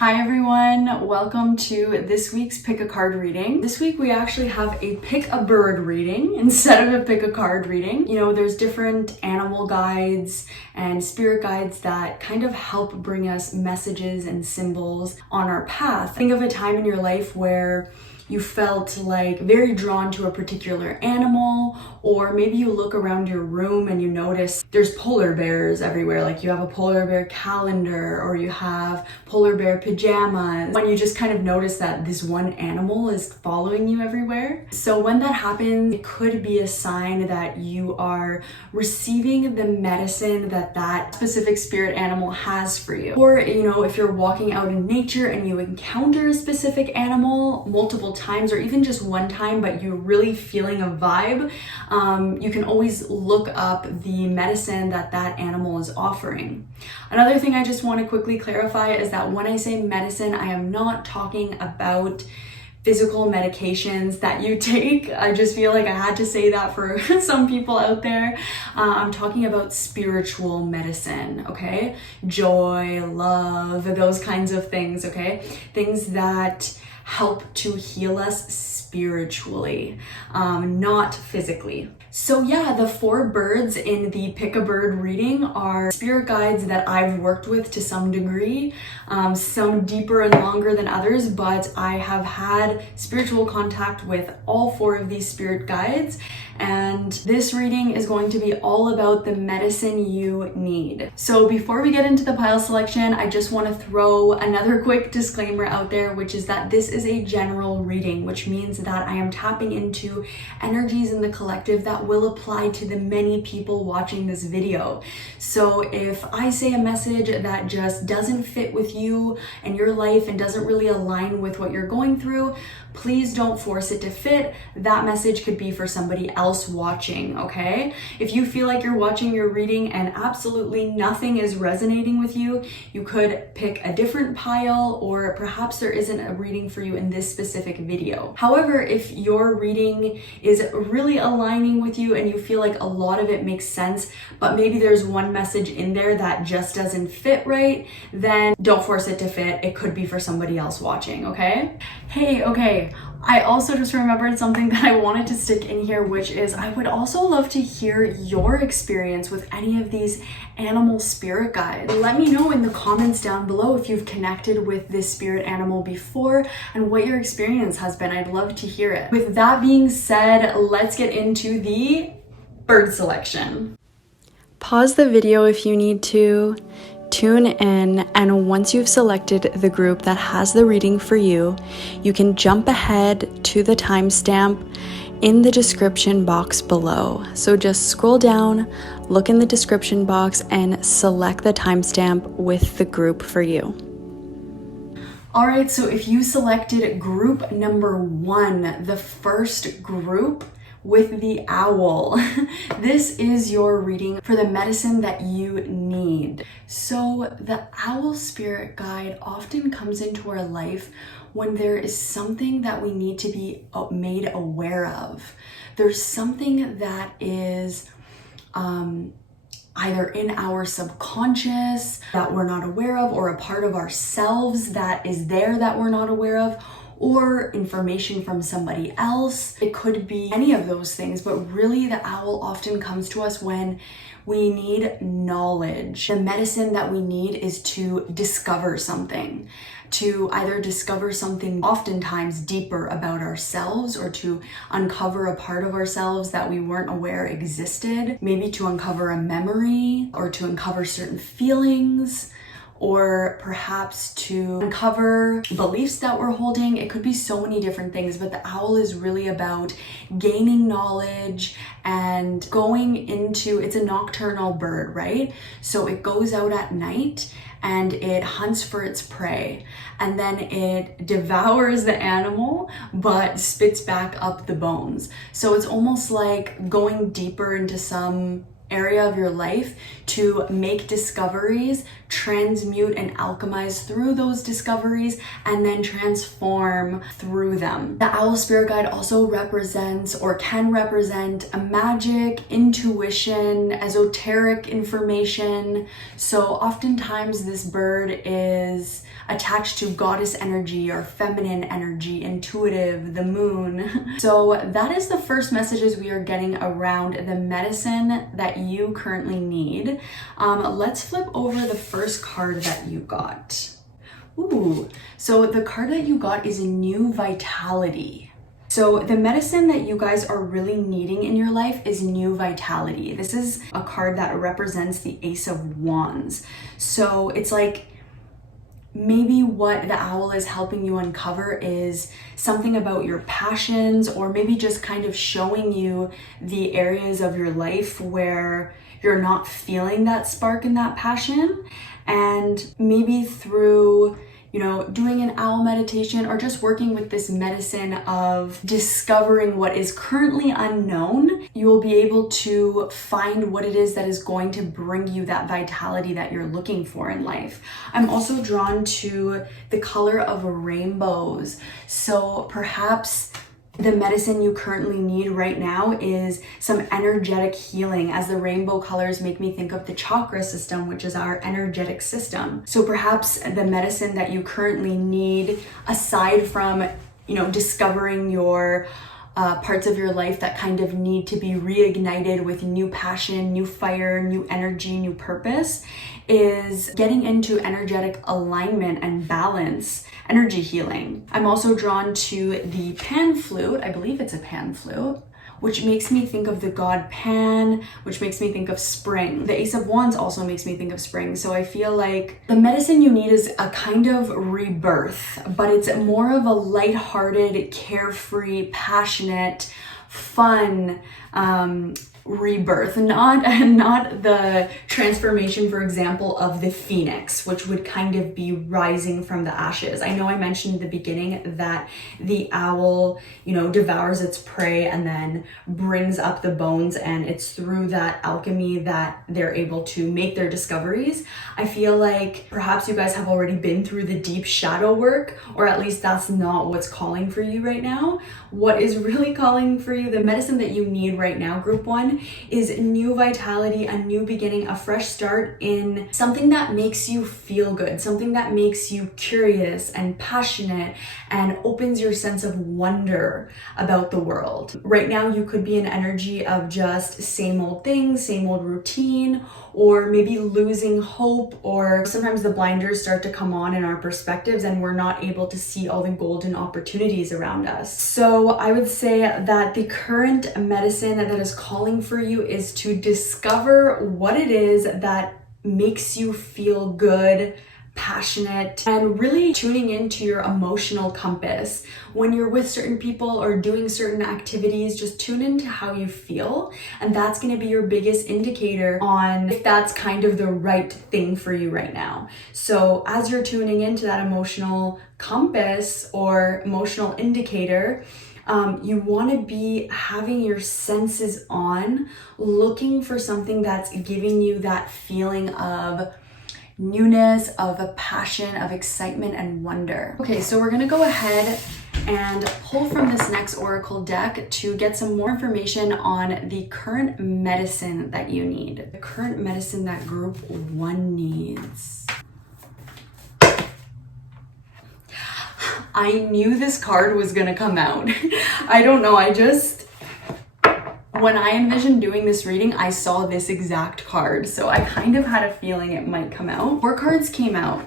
Hi everyone, welcome to this week's pick a card reading. This week we actually have a pick a bird reading instead of a pick a card reading. You know, there's different animal guides and spirit guides that kind of help bring us messages and symbols on our path. Think of a time in your life where you felt like very drawn to a particular animal, or maybe you look around your room and you notice there's polar bears everywhere. Like you have a polar bear calendar or you have polar bear pajamas. When you just kind of notice that this one animal is following you everywhere. So when that happens, it could be a sign that you are receiving the medicine that that specific spirit animal has for you. Or, you know, if you're walking out in nature and you encounter a specific animal multiple times or even just one time, but you're really feeling a vibe, you can always look up the medicine that that animal is offering. Another thing I just want to quickly clarify is that when I say medicine, I am not talking about physical medications that you take. I just feel like I had to say that for some people out there. I'm talking about spiritual medicine, okay? Joy, love, those kinds of things, okay? Things that help to heal us spiritually, not physically. So yeah, the 4 birds in the pick a bird reading are spirit guides that I've worked with to some degree, some deeper and longer than others, but I have had spiritual contact with all 4 of these spirit guides. And this reading is going to be all about the medicine you need. So before we get into the pile selection, I just want to throw another quick disclaimer out there, which is that this is a general reading, which means that I am tapping into energies in the collective that will apply to the many people watching this video. So if I say a message that just doesn't fit with you and your life and doesn't really align with what you're going through, please don't force it to fit. That message could be for somebody else watching, okay? If you feel like you're watching your reading and absolutely nothing is resonating with you, you could pick a different pile, or perhaps there isn't a reading for you in this specific video. However, if your reading is really aligning with you and you feel like a lot of it makes sense, but maybe there's one message in there that just doesn't fit right, then don't force it to fit. It could be for somebody else watching, okay? Hey, okay. I also just remembered something that I wanted to stick in here, which is I would also love to hear your experience with any of these animal spirit guides. Let me know in the comments down below if you've connected with this spirit animal before and what your experience has been. I'd love to hear it. With that being said, let's get into the bird selection. Pause the video if you need to. Tune in, and once you've selected the group that has the reading for you, you can jump ahead to the timestamp in the description box below. So just scroll down, look in the description box, and select the timestamp with the group for you. All right, so if you selected group number 1, the first group with the owl, this is your reading for the medicine that you need. So the owl spirit guide often comes into our life when there is something that we need to be made aware of. There's something that is either in our subconscious that we're not aware of, or a part of ourselves that is there that we're not aware of, or information from somebody else. It could be any of those things, but really the owl often comes to us when we need knowledge. The medicine that we need is to discover something, to either discover something oftentimes deeper about ourselves, or to uncover a part of ourselves that we weren't aware existed, maybe to uncover a memory, or to uncover certain feelings, or perhaps to uncover beliefs that we're holding. It could be so many different things, but the owl is really about gaining knowledge and going into, it's a nocturnal bird, right? So it goes out at night and it hunts for its prey, and then it devours the animal but spits back up the bones. So it's almost like going deeper into some area of your life to make discoveries, transmute and alchemize through those discoveries, and then transform through them. The owl spirit guide also represents or can represent a magic, intuition, esoteric information. So oftentimes this bird is attached to goddess energy or feminine energy, intuitive, the moon. So that is the first messages we are getting around the medicine that you currently need. Let's flip over the first card that you got. Ooh, so the card that you got is New Vitality. So the medicine that you guys are really needing in your life is new vitality. This is a card that represents the Ace of Wands. So it's like, maybe what the owl is helping you uncover is something about your passions, or maybe just kind of showing you the areas of your life where you're not feeling that spark and that passion. And maybe through, doing an owl meditation or just working with this medicine of discovering what is currently unknown, you will be able to find what it is that is going to bring you that vitality that you're looking for in life. I'm also drawn to the color of rainbows. So perhaps the medicine you currently need right now is some energetic healing, as the rainbow colors make me think of the chakra system, which is our energetic system. So perhaps the medicine that you currently need, aside from, discovering your parts of your life that kind of need to be reignited with new passion, new fire, new energy, new purpose, is getting into energetic alignment and balance, energy healing. I'm also drawn to the pan flute. I believe it's a pan flute, which makes me think of the god Pan, which makes me think of spring. The Ace of Wands also makes me think of spring. So I feel like the medicine you need is a kind of rebirth, but it's more of a lighthearted, carefree, passionate, fun, rebirth, not the transformation, for example, of the phoenix, which would kind of be rising from the ashes. I know I mentioned at the beginning that the owl, devours its prey and then brings up the bones, and it's through that alchemy that they're able to make their discoveries. I feel like perhaps you guys have already been through the deep shadow work, or at least that's not what's calling for you right now. What is really calling for you, the medicine that you need right now, group one, is new vitality, a new beginning, a fresh start in something that makes you feel good, something that makes you curious and passionate and opens your sense of wonder about the world. Right now, you could be an energy of just same old things, same old routine, or maybe losing hope, or sometimes the blinders start to come on in our perspectives and we're not able to see all the golden opportunities around us. So I would say that the current medicine that is calling for you is to discover what it is that makes you feel good, passionate, and really tuning into your emotional compass. When you're with certain people or doing certain activities, just tune into how you feel, and that's going to be your biggest indicator on if that's kind of the right thing for you right now. So as you're tuning into that emotional compass or emotional indicator, you want to be having your senses on, looking for something that's giving you that feeling of newness, of a passion, of excitement and wonder. Okay, so we're gonna go ahead and pull from this next oracle deck to get some more information on the current medicine that you need. The current medicine that group one needs. I knew this card was gonna come out. I don't know, when I envisioned doing this reading, I saw this exact card, so I kind of had a feeling it might come out. 4 cards came out,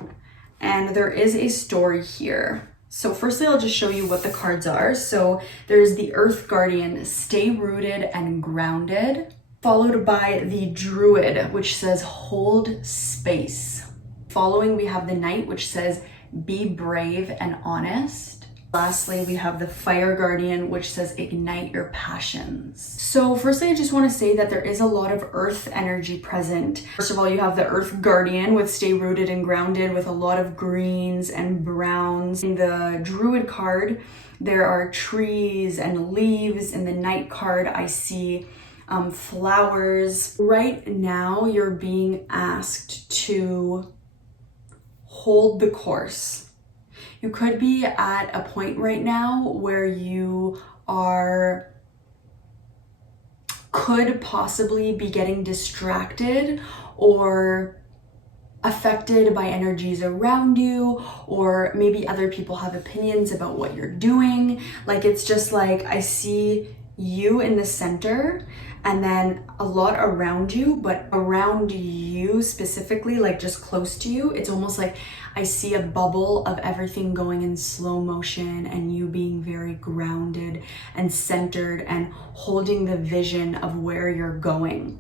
and there is a story here. So firstly, I'll just show you what the cards are. So there's the Earth Guardian, stay rooted and grounded, followed by the Druid, which says hold space. Following, we have the Knight, which says be brave and honest. Lastly, we have the Fire Guardian, which says ignite your passions. So firstly, I just want to say that there is a lot of earth energy present. First of all, you have the Earth Guardian with stay rooted and grounded with a lot of greens and browns. In the Druid card, there are trees and leaves. In the Knight card, I see flowers. Right now, you're being asked to hold the course. You could be at a point right now where you could possibly be getting distracted or affected by energies around you, or maybe other people have opinions about what you're doing. Like, it's just like, I see you in the center and then a lot around you, but around you specifically, like just close to you, it's almost like I see a bubble of everything going in slow motion and you being very grounded and centered and holding the vision of where you're going.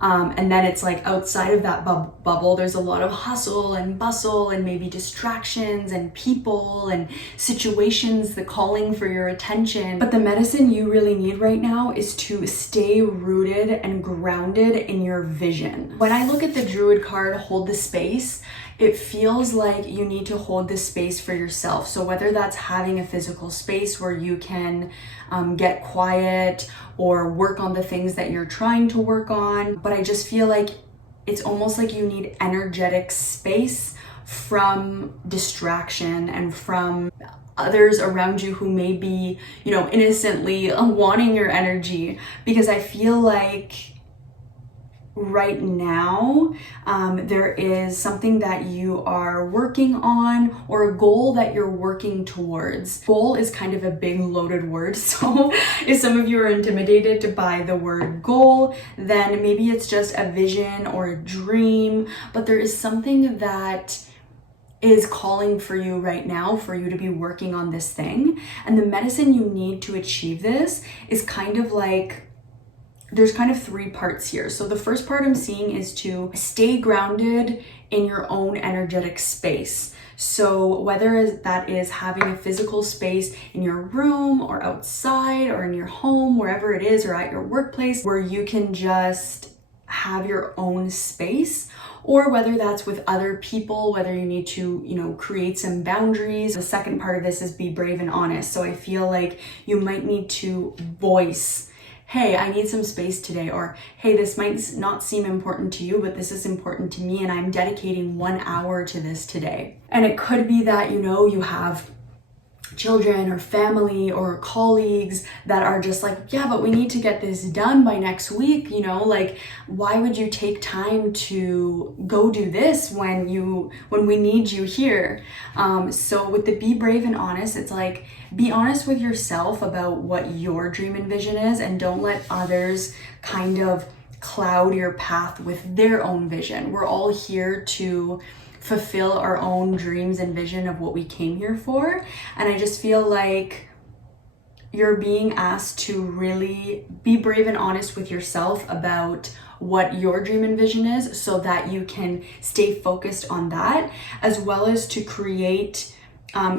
And then it's like outside of that bubble, there's a lot of hustle and bustle and maybe distractions and people and situations that calling for your attention. But the medicine you really need right now is to stay rooted and grounded in your vision. When I look at the Druid card, Hold the Space, it feels like you need to hold this space for yourself. So whether that's having a physical space where you can get quiet or work on the things that you're trying to work on, but I just feel like it's almost like you need energetic space from distraction and from others around you who may be, innocently wanting your energy. Because I feel like right now, there is something that you are working on or a goal that you're working towards. Goal is kind of a big loaded word. So if some of you are intimidated by the word goal, then maybe it's just a vision or a dream, but there is something that is calling for you right now for you to be working on this thing. And the medicine you need to achieve this is kind of like, there's kind of three parts here. So the first part I'm seeing is to stay grounded in your own energetic space. So whether that is having a physical space in your room or outside or in your home, wherever it is, or at your workplace, where you can just have your own space, or whether that's with other people, whether you need to, create some boundaries. The second part of this is be brave and honest. So I feel like you might need to voice, hey, I need some space today, or hey, this might not seem important to you, but this is important to me and I'm dedicating 1 hour to this today. And it could be that, you have children or family or colleagues that are just like, yeah, but we need to get this done by next week, like, why would you take time to go do this when we need you here? So with the be brave and honest, it's like, be honest with yourself about what your dream and vision is, and don't let others kind of cloud your path with their own vision. We're all here to fulfill our own dreams and vision of what we came here for. And I just feel like you're being asked to really be brave and honest with yourself about what your dream and vision is, so that you can stay focused on that, as well as to create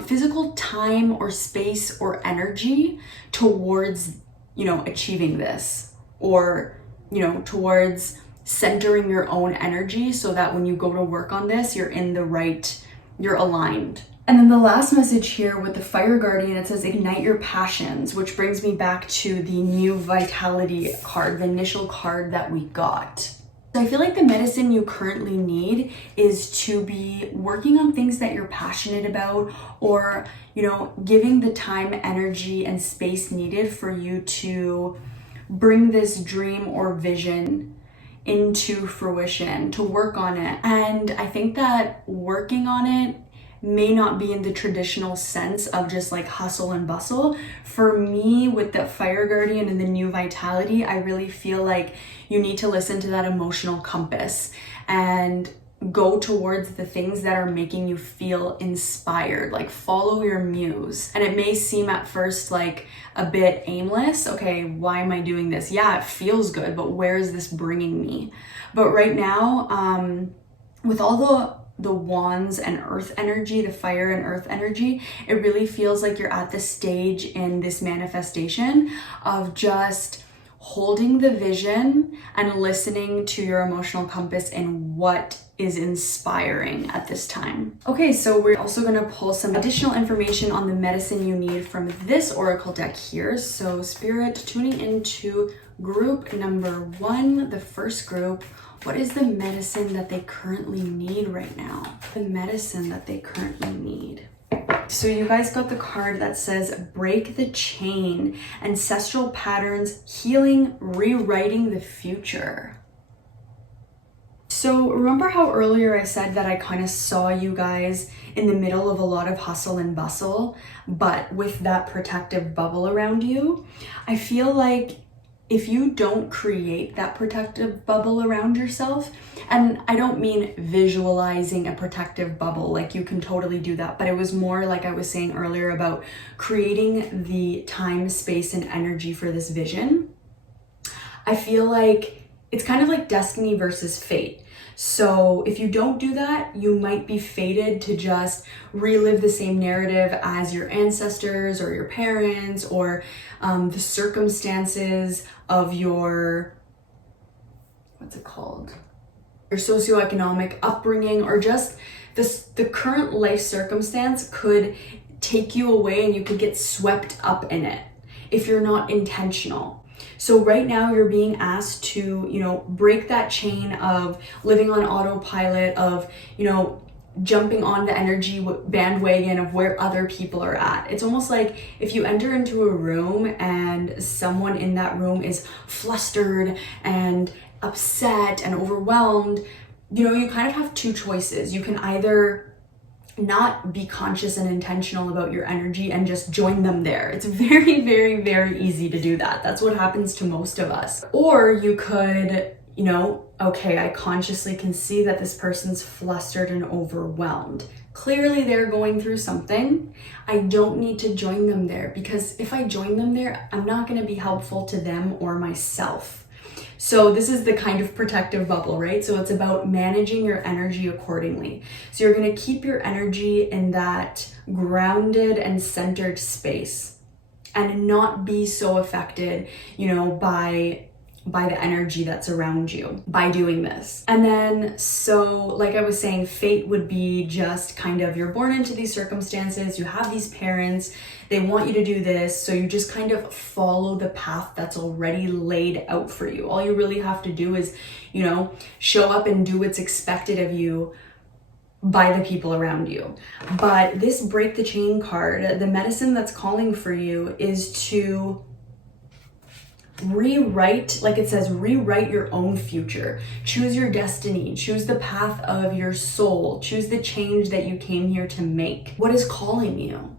physical time or space or energy towards, achieving this, or, towards centering your own energy, so that when you go to work on this, you're aligned. And then the last message here with the Fire Guardian, it says ignite your passions, which brings me back to the new Vitality card, the initial card that we got. So I feel like the medicine you currently need is to be working on things that you're passionate about, or, giving the time, energy, and space needed for you to bring this dream or vision into fruition, to work on it. And I think that working on it may not be in the traditional sense of just like hustle and bustle. For me, with the Fire Guardian and the new Vitality, I really feel like you need to listen to that emotional compass and go towards the things that are making you feel inspired, like follow your muse. And it may seem at first like a bit aimless. Okay, why am I doing this? Yeah, it feels good, but where is this bringing me? But right now, with all the wands and earth energy, the fire and earth energy, it really feels like you're at the stage in this manifestation of just holding the vision and listening to your emotional compass and what is inspiring at this time. Okay, so we're also going to pull some additional information on the medicine you need from this oracle deck here. So Spirit, tuning into group number 1, the first group, what is the medicine that they currently need right now? The medicine that they currently need. So you guys got the card that says break the chain, ancestral patterns, healing, rewriting the future. So remember how earlier I said that I kind of saw you guys in the middle of a lot of hustle and bustle, but with that protective bubble around you? I feel like if you don't create that protective bubble around yourself, and I don't mean visualizing a protective bubble, like you can totally do that, but it was more like I was saying earlier about creating the time, space, and energy for this vision. I feel like it's kind of like destiny versus fate. So if you don't do that, you might be fated to just relive the same narrative as your ancestors or your parents or the circumstances of your, what's it called? Your socioeconomic upbringing, or just the current life circumstance could take you away and you could get swept up in it if you're not intentional. So right now you're being asked to, break that chain of living on autopilot, of, jumping on the energy bandwagon of where other people are at. It's almost like if you enter into a room and someone in that room is flustered and upset and overwhelmed, you kind of have two choices. You can either not be conscious and intentional about your energy and just join them there. It's very, very, very easy to do that. That's what happens to most of us. Or you could, okay, I consciously can see that this person's flustered and overwhelmed. Clearly they're going through something. I don't need to join them there, because if I join them there, I'm not going to be helpful to them or myself. So this is the kind of protective bubble, right? So it's about managing your energy accordingly. So you're going to keep your energy in that grounded and centered space and not be so affected, by the energy that's around you by doing this. And then, so like I was saying, fate would be just kind of, you're born into these circumstances, you have these parents, they want you to do this, so you just kind of follow the path that's already laid out for you. All you really have to do is, show up and do what's expected of you by the people around you. But this break the chain card, the medicine that's calling for you is to rewrite, like it says, rewrite your own future. Choose your destiny. Choose the path of your soul. Choose the change that you came here to make. What is calling you?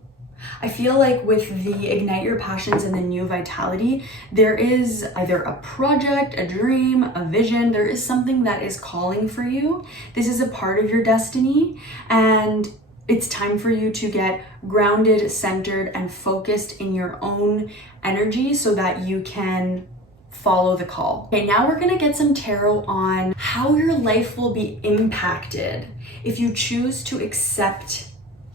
I feel like with the Ignite Your Passions and the New Vitality, there is either a project, a dream, a vision. There is something that is calling for you. This is a part of your destiny, and it's time for you to get grounded, centered, and focused in your own energy so that you can follow the call. Okay, now we're gonna get some tarot on how your life will be impacted if you choose to accept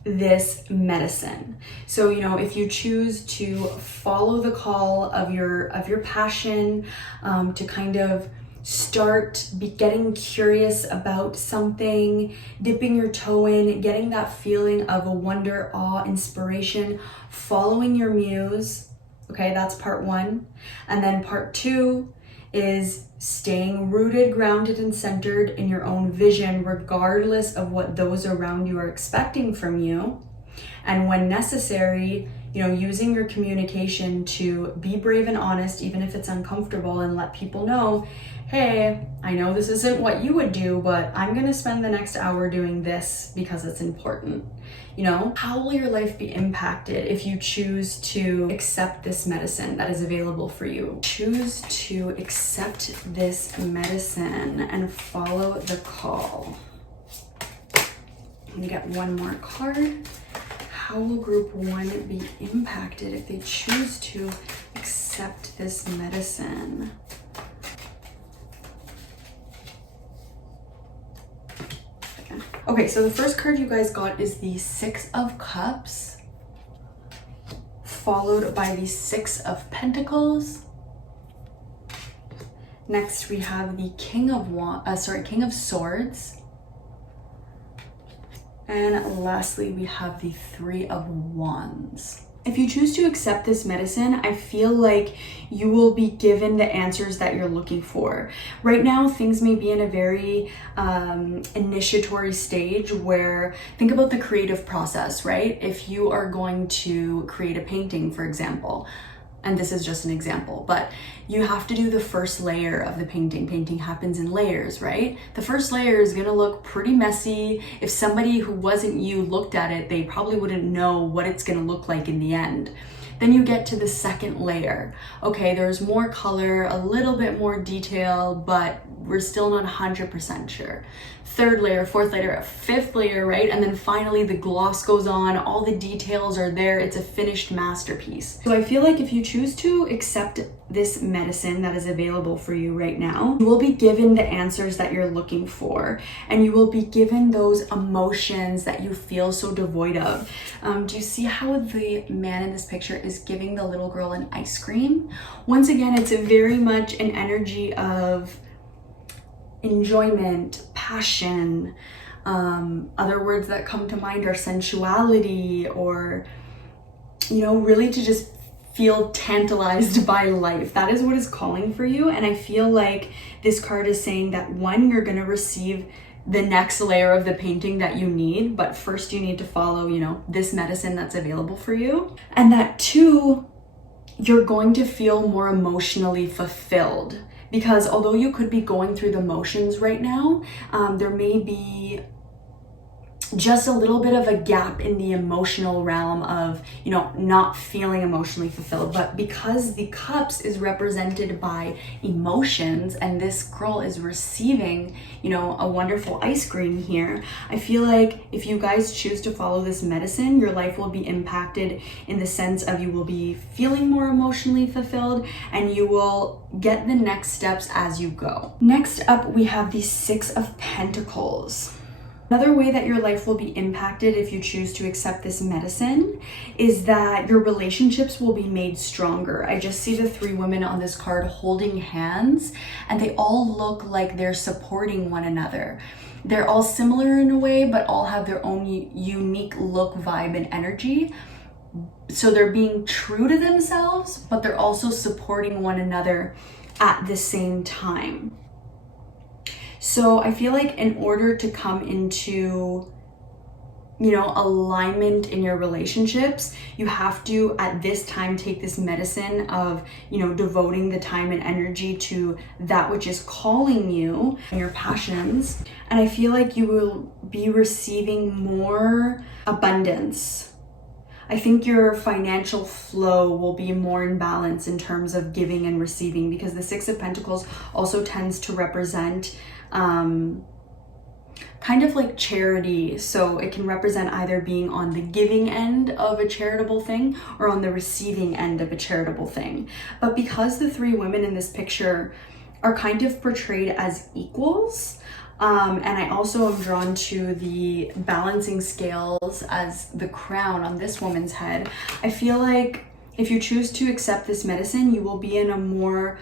this medicine. So, if you choose to follow the call of your passion, to kind of start getting curious about something, dipping your toe in, getting that feeling of a wonder, awe, inspiration, following your muse. Okay, that's part 1. And then part 2 is staying rooted, grounded, and centered in your own vision, regardless of what those around you are expecting from you. And when necessary, using your communication to be brave and honest, even if it's uncomfortable, and let people know, hey, I know this isn't what you would do, but I'm gonna spend the next hour doing this because it's important. How will your life be impacted if you choose to accept this medicine that is available for you? Choose to accept this medicine and follow the call. I'm gonna get one more card. How will group 1 be impacted if they choose to accept this medicine? Okay, so the first card you guys got is the 6 of Cups, followed by the 6 of Pentacles. Next, we have the King of Swords. And lastly, we have the 3 of Wands. If you choose to accept this medicine, I feel like you will be given the answers that you're looking for. Right now, things may be in a very initiatory stage where, think about the creative process, right? If you are going to create a painting, for example, and this is just an example, but you have to do the first layer of the painting. Painting happens in layers, right? The first layer is gonna look pretty messy. If somebody who wasn't you looked at it, they probably wouldn't know what it's gonna look like in the end. Then you get to the second layer. Okay, there's more color, a little bit more detail, but we're still not 100% sure. Third layer, fourth layer, fifth layer, right? And then finally the gloss goes on, all the details are there, it's a finished masterpiece. So I feel like if you choose to accept this medicine that is available for you right now, you will be given the answers that you're looking for, and you will be given those emotions that you feel so devoid of. Do you see how the man in this picture is giving the little girl an ice cream? Once again, it's very much an energy of enjoyment, passion. Other words that come to mind are sensuality, or, you know, really to just feel tantalized by life. That is what is calling for you. And I feel like this card is saying that, one, you're going to receive the next layer of the painting that you need, but first you need to follow, you know, this medicine that's available for you. And that, two, you're going to feel more emotionally fulfilled. Because although you could be going through the motions right now, there may be just a little bit of a gap in the emotional realm of, you know, not feeling emotionally fulfilled. But because the cups is represented by emotions, and this girl is receiving, you know, a wonderful ice cream here, I feel like if you guys choose to follow this medicine, your life will be impacted in the sense of you will be feeling more emotionally fulfilled, and you will get the next steps as you go. Next up, we have the Six of Pentacles. Another way that your life will be impacted if you choose to accept this medicine is that your relationships will be made stronger. I just see the three women on this card holding hands, and they all look like they're supporting one another. They're all similar in a way, but all have their own unique look, vibe, and energy. So they're being true to themselves, but they're also supporting one another at the same time. So I feel like in order to come into, you know, alignment in your relationships, you have to at this time take this medicine of, you know, devoting the time and energy to that which is calling you and your passions. And I feel like you will be receiving more abundance. I think your financial flow will be more in balance in terms of giving and receiving, because the Six of Pentacles also tends to represent kind of like charity. So it can represent either being on the giving end of a charitable thing or on the receiving end of a charitable thing. But because the three women in this picture are kind of portrayed as equals, and I also am drawn to the balancing scales as the crown on this woman's head, I feel like if you choose to accept this medicine, you will be in a more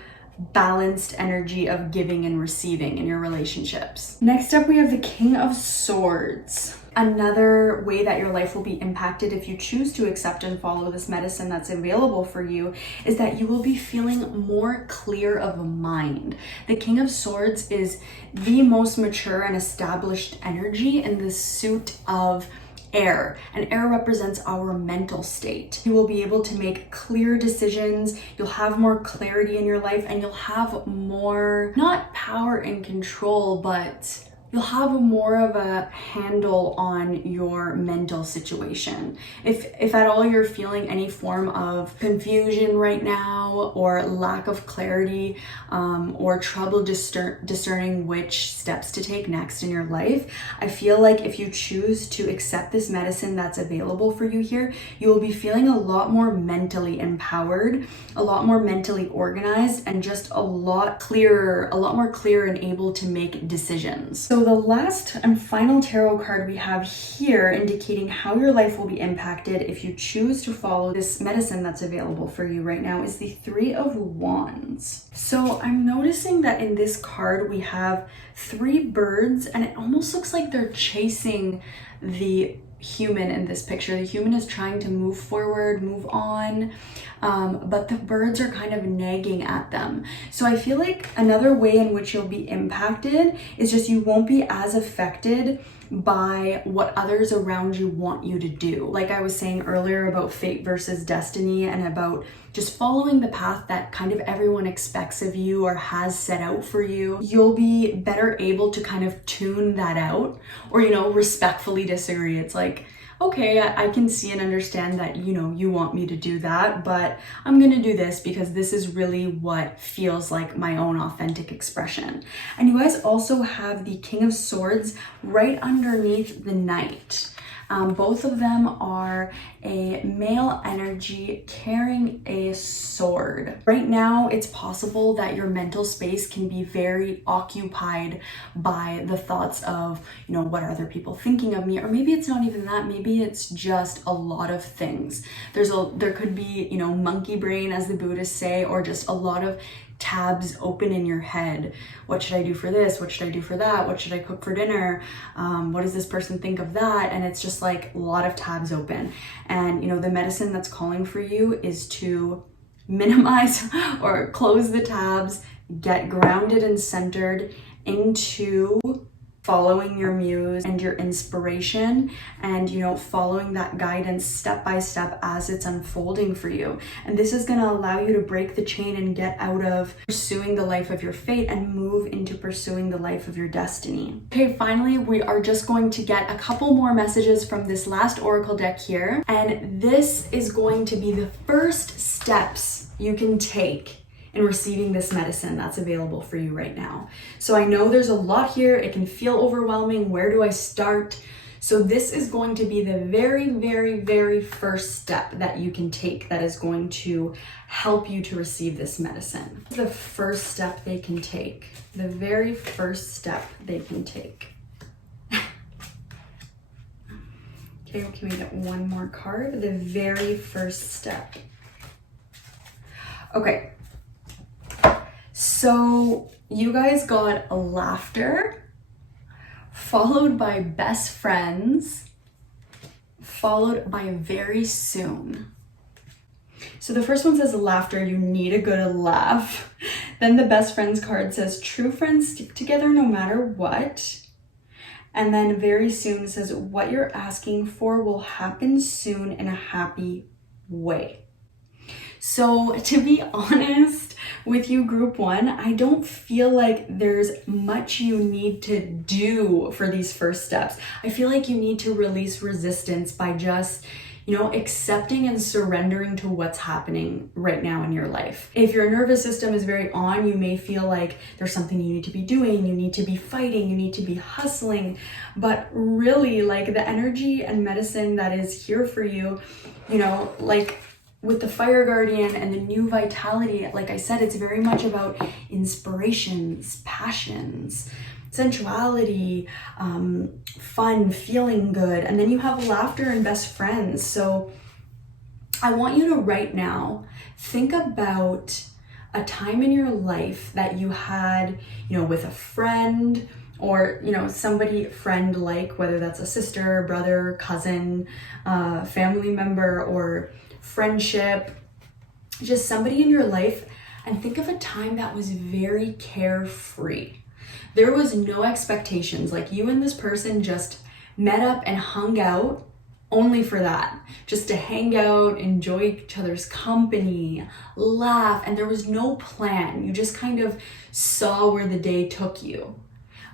balanced energy of giving and receiving in your relationships. Next up, we have the King of Swords. Another way that your life will be impacted if you choose to accept and follow this medicine that's available for you is that you will be feeling more clear of mind. The King of Swords is the most mature and established energy in the suit of air, and air represents our mental state. You will be able to make clear decisions, you'll have more clarity in your life, and you'll have more, not power and control, but you'll have more of a handle on your mental situation. If at all you're feeling any form of confusion right now, or lack of clarity, or trouble discerning which steps to take next in your life, I feel like if you choose to accept this medicine that's available for you here, you will be feeling a lot more mentally empowered, a lot more mentally organized, and just a lot more clear and able to make decisions. So the last and final tarot card we have here indicating how your life will be impacted if you choose to follow this medicine that's available for you right now is the Three of Wands. So I'm noticing that in this card we have three birds, and it almost looks like they're chasing the human in this picture. The human is trying to move forward, move on, but the birds are kind of nagging at them. So I feel like another way in which you'll be impacted is just you won't be as affected by what others around you want you to do. Like I was saying earlier about fate versus destiny, and about just following the path that kind of everyone expects of you or has set out for you. You'll be better able to kind of tune that out, or, you know, respectfully disagree. It's like, okay, I can see and understand that, you know, you want me to do that, but I'm gonna do this because this is really what feels like my own authentic expression. And you guys also have the King of Swords right underneath the Knight. Both of them are a male energy carrying a sword. Right now, it's possible that your mental space can be very occupied by the thoughts of, you know, what are other people thinking of me? Or maybe it's not even that, maybe it's just a lot of things. There could be, you know, monkey brain, as the Buddhists say, or just a lot of tabs open in your head. What should I do for this? What should I do for that? What should I cook for dinner? What does this person think of that? And it's just like a lot of tabs open. And, you know, the medicine that's calling for you is to minimize or close the tabs, get grounded and centered into following your muse and your inspiration, and, you know, following that guidance step by step as it's unfolding for you. And this is going to allow you to break the chain and get out of pursuing the life of your fate and move into pursuing the life of your destiny. Okay, finally, we are just going to get a couple more messages from this last oracle deck here, and this is going to be the first steps you can take in receiving this medicine that's available for you right now. So I know there's a lot here. It can feel overwhelming. Where do I start? So this is going to be the very, very, very first step that you can take that is going to help you to receive this medicine. The first step they can take. The very first step they can take. Okay, can we get one more card? The very first step. Okay. So you guys got a laughter, followed by best friends, followed by very soon. So the first one says laughter, you need a good laugh. Then the best friends card says true friends stick together no matter what. And then very soon says what you're asking for will happen soon in a happy way. So to be honest with you, group one, I don't feel like there's much you need to do for these first steps. I feel like you need to release resistance by just, you know, accepting and surrendering to what's happening right now in your life. If your nervous system is very on, you may feel like there's something you need to be doing, you need to be fighting, you need to be hustling. But really, like, the energy and medicine that is here for you, you know, like with the Fire Guardian and the new vitality, like I said, it's very much about inspirations, passions, sensuality, fun, feeling good. And then you have laughter and best friends. So I want you to right now think about a time in your life that you had, you know, with a friend, or, you know, somebody friend, like whether that's a sister, brother, cousin, family member, or friendship, just somebody in your life, and think of a time that was very carefree. There was no expectations, like you and this person just met up and hung out only for that, just to hang out, enjoy each other's company, laugh, and there was no plan. You just kind of saw where the day took you.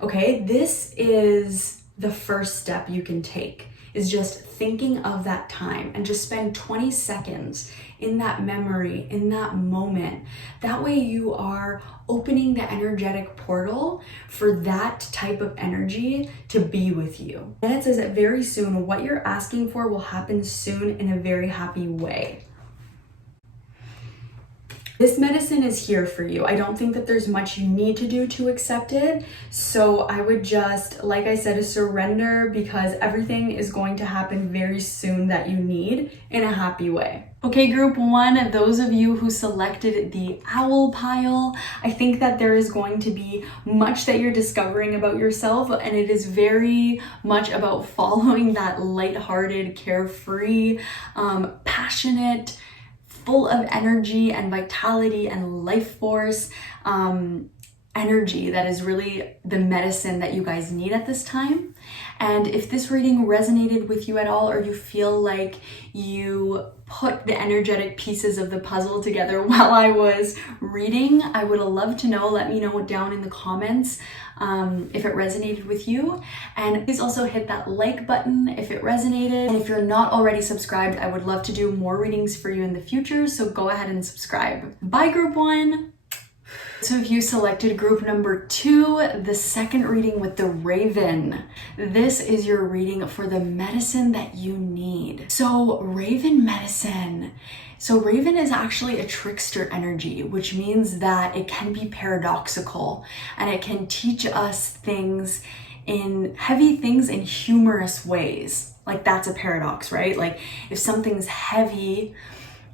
Okay, this is the first step you can take, is just thinking of that time, and just spend 20 seconds in that memory, in that moment. That way you are opening the energetic portal for that type of energy to be with you. And it says that very soon, what you're asking for will happen soon in a very happy way. This medicine is here for you. I don't think that there's much you need to do to accept it. So I would just, like I said, surrender, because everything is going to happen very soon that you need in a happy way. Okay, group one, those of you who selected the owl pile, I think that there is going to be much that you're discovering about yourself, and it is very much about following that lighthearted, carefree, passionate, full of energy and vitality and life force, energy that is really the medicine that you guys need at this time. And if this reading resonated with you at all, or you feel like you put the energetic pieces of the puzzle together while I was reading, I would love to know. Let me know down in the comments if it resonated with you. And please also hit that like button if it resonated. And if you're not already subscribed, I would love to do more readings for you in the future, so go ahead and subscribe. Bye, group one. So if you selected group number 2, the second reading with the Raven, this is your reading for the medicine that you need. So Raven medicine. So Raven is actually a trickster energy, which means that it can be paradoxical and it can teach us heavy things in humorous ways. Like, that's a paradox, right? Like, if something's heavy,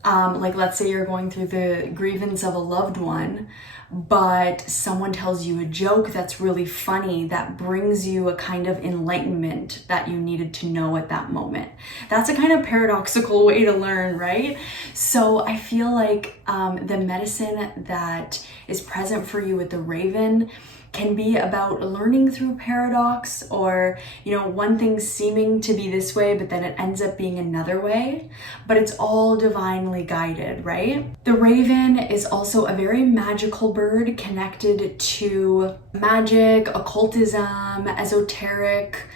like let's say you're going through the grievance of a loved one, but someone tells you a joke that's really funny, that brings you a kind of enlightenment that you needed to know at that moment. That's a kind of paradoxical way to learn, right? So I feel like the medicine that is present for you with the Raven can be about learning through paradox, or, one thing seeming to be this way, but then it ends up being another way, but it's all divinely guided, right? The Raven is also a very magical bird, connected to magic, occultism, esoteric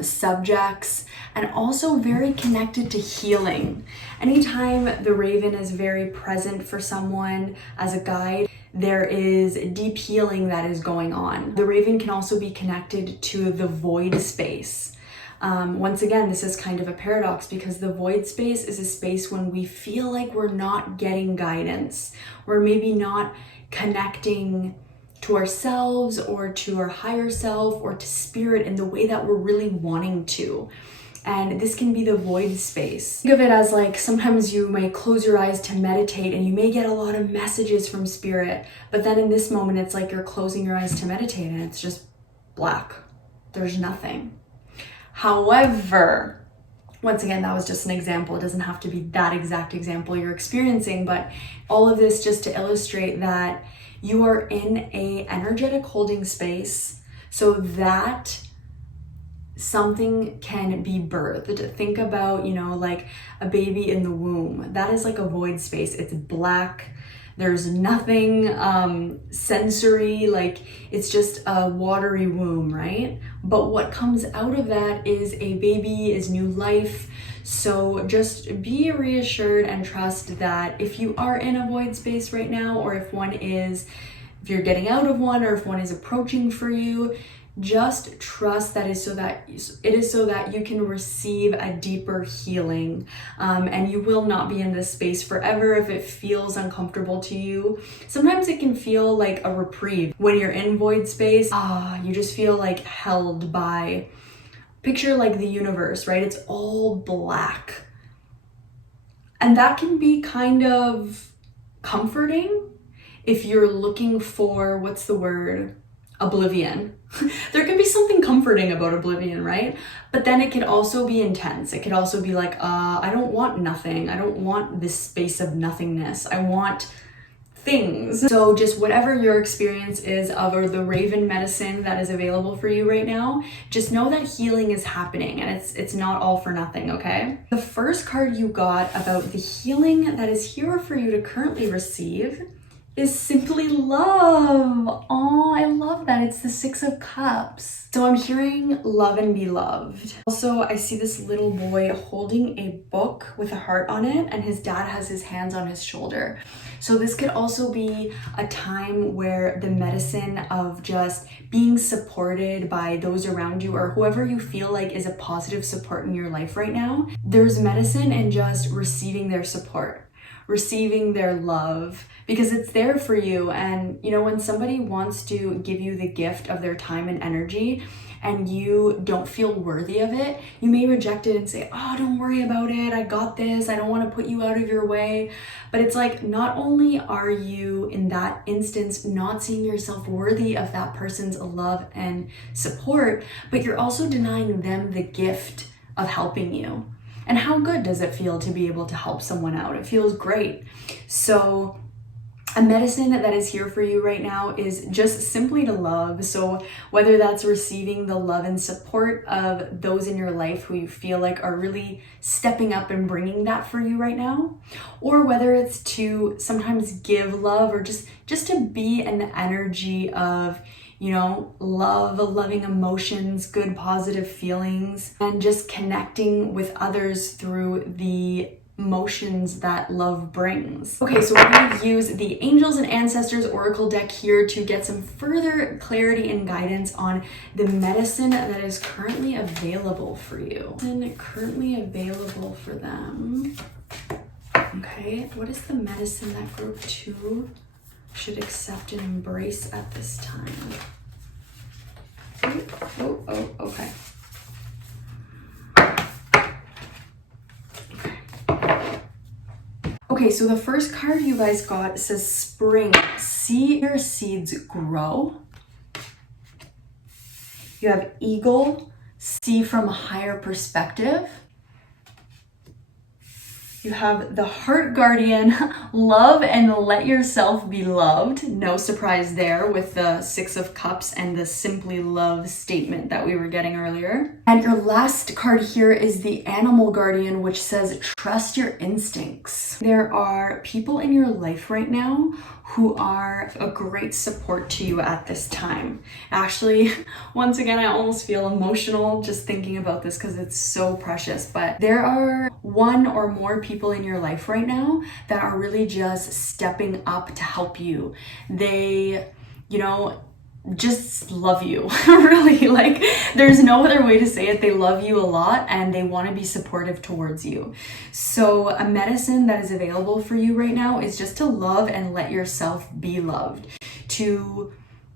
subjects, and also very connected to healing. Anytime the Raven is very present for someone as a guide, there is deep healing that is going on. The Raven can also be connected to the void space. Once again, this is kind of a paradox, because the void space is a space when we feel like we're not getting guidance. We're maybe not connecting to ourselves or to our higher self or to spirit in the way that we're really wanting to. And this can be the void space. Think of it as like, sometimes you may close your eyes to meditate and you may get a lot of messages from spirit, but then in this moment, it's like you're closing your eyes to meditate and it's just black. There's nothing. However, once again, that was just an example. It doesn't have to be that exact example you're experiencing, but all of this just to illustrate that you are in a energetic holding space so that something can be birthed. Think about, like a baby in the womb. That is like a void space. It's black. There's nothing sensory, like it's just a watery womb, right? But what comes out of that is a baby, is new life. So just be reassured and trust that if you are in a void space right now, or if you're getting out of one, or if one is approaching for you, just trust that it is so that you can receive a deeper healing, and you will not be in this space forever if it feels uncomfortable to you. Sometimes it can feel like a reprieve when you're in void space. You just feel like held by, picture like the universe, right? It's all black, and that can be kind of comforting if you're looking for, what's the word? Oblivion. There can be something comforting about oblivion, right? But then it can also be intense. It could also be like, I don't want nothing. I don't want this space of nothingness. I want things. So just whatever your experience is of the Raven medicine that is available for you right now, just know that healing is happening, and it's not all for nothing, okay? The first card you got about the healing that is here for you to currently receive is simply love. Oh, I love that. It's the 6 of Cups. So I'm hearing love and be loved. Also, I see this little boy holding a book with a heart on it, and his dad has his hands on his shoulder. So this could also be a time where the medicine of just being supported by those around you, or whoever you feel like is a positive support in your life right now, there's medicine in just receiving their support, receiving their love, because it's there for you. And you know, when somebody wants to give you the gift of their time and energy and you don't feel worthy of it, you may reject it and say, oh, don't worry about it, I got this, I don't want to put you out of your way. But it's like, not only are you in that instance not seeing yourself worthy of that person's love and support, but you're also denying them the gift of helping you. And how good does it feel to be able to help someone out? It feels great. So a medicine that is here for you right now is just simply to love. So whether that's receiving the love and support of those in your life who you feel like are really stepping up and bringing that for you right now, or whether it's to sometimes give love, or just to be an energy of, you know, love, loving emotions, good positive feelings, and just connecting with others through the emotions that love brings. Okay, so we're going to use the Angels and Ancestors Oracle deck here to get some further clarity and guidance on the medicine that is currently available for you. And currently available for them. Okay, what is the medicine that group 2 should accept and embrace at this time? Oh, okay. Okay, so the first card you guys got says spring. See your seeds grow. You have eagle, see from a higher perspective. You have the heart guardian, love and let yourself be loved. No surprise there with the 6 of Cups and the simply love statement that we were getting earlier. And your last card here is the animal guardian, which says trust your instincts. There are people in your life right now who are a great support to you at this time. Actually, once again, I almost feel emotional just thinking about this because it's so precious. But there are 1 or more people in your life right now that are really just stepping up to help you. They, you know, just love you. Really, like, there's no other way to say it. They love you a lot and they want to be supportive towards you. So a medicine that is available for you right now is just to love and let yourself be loved, to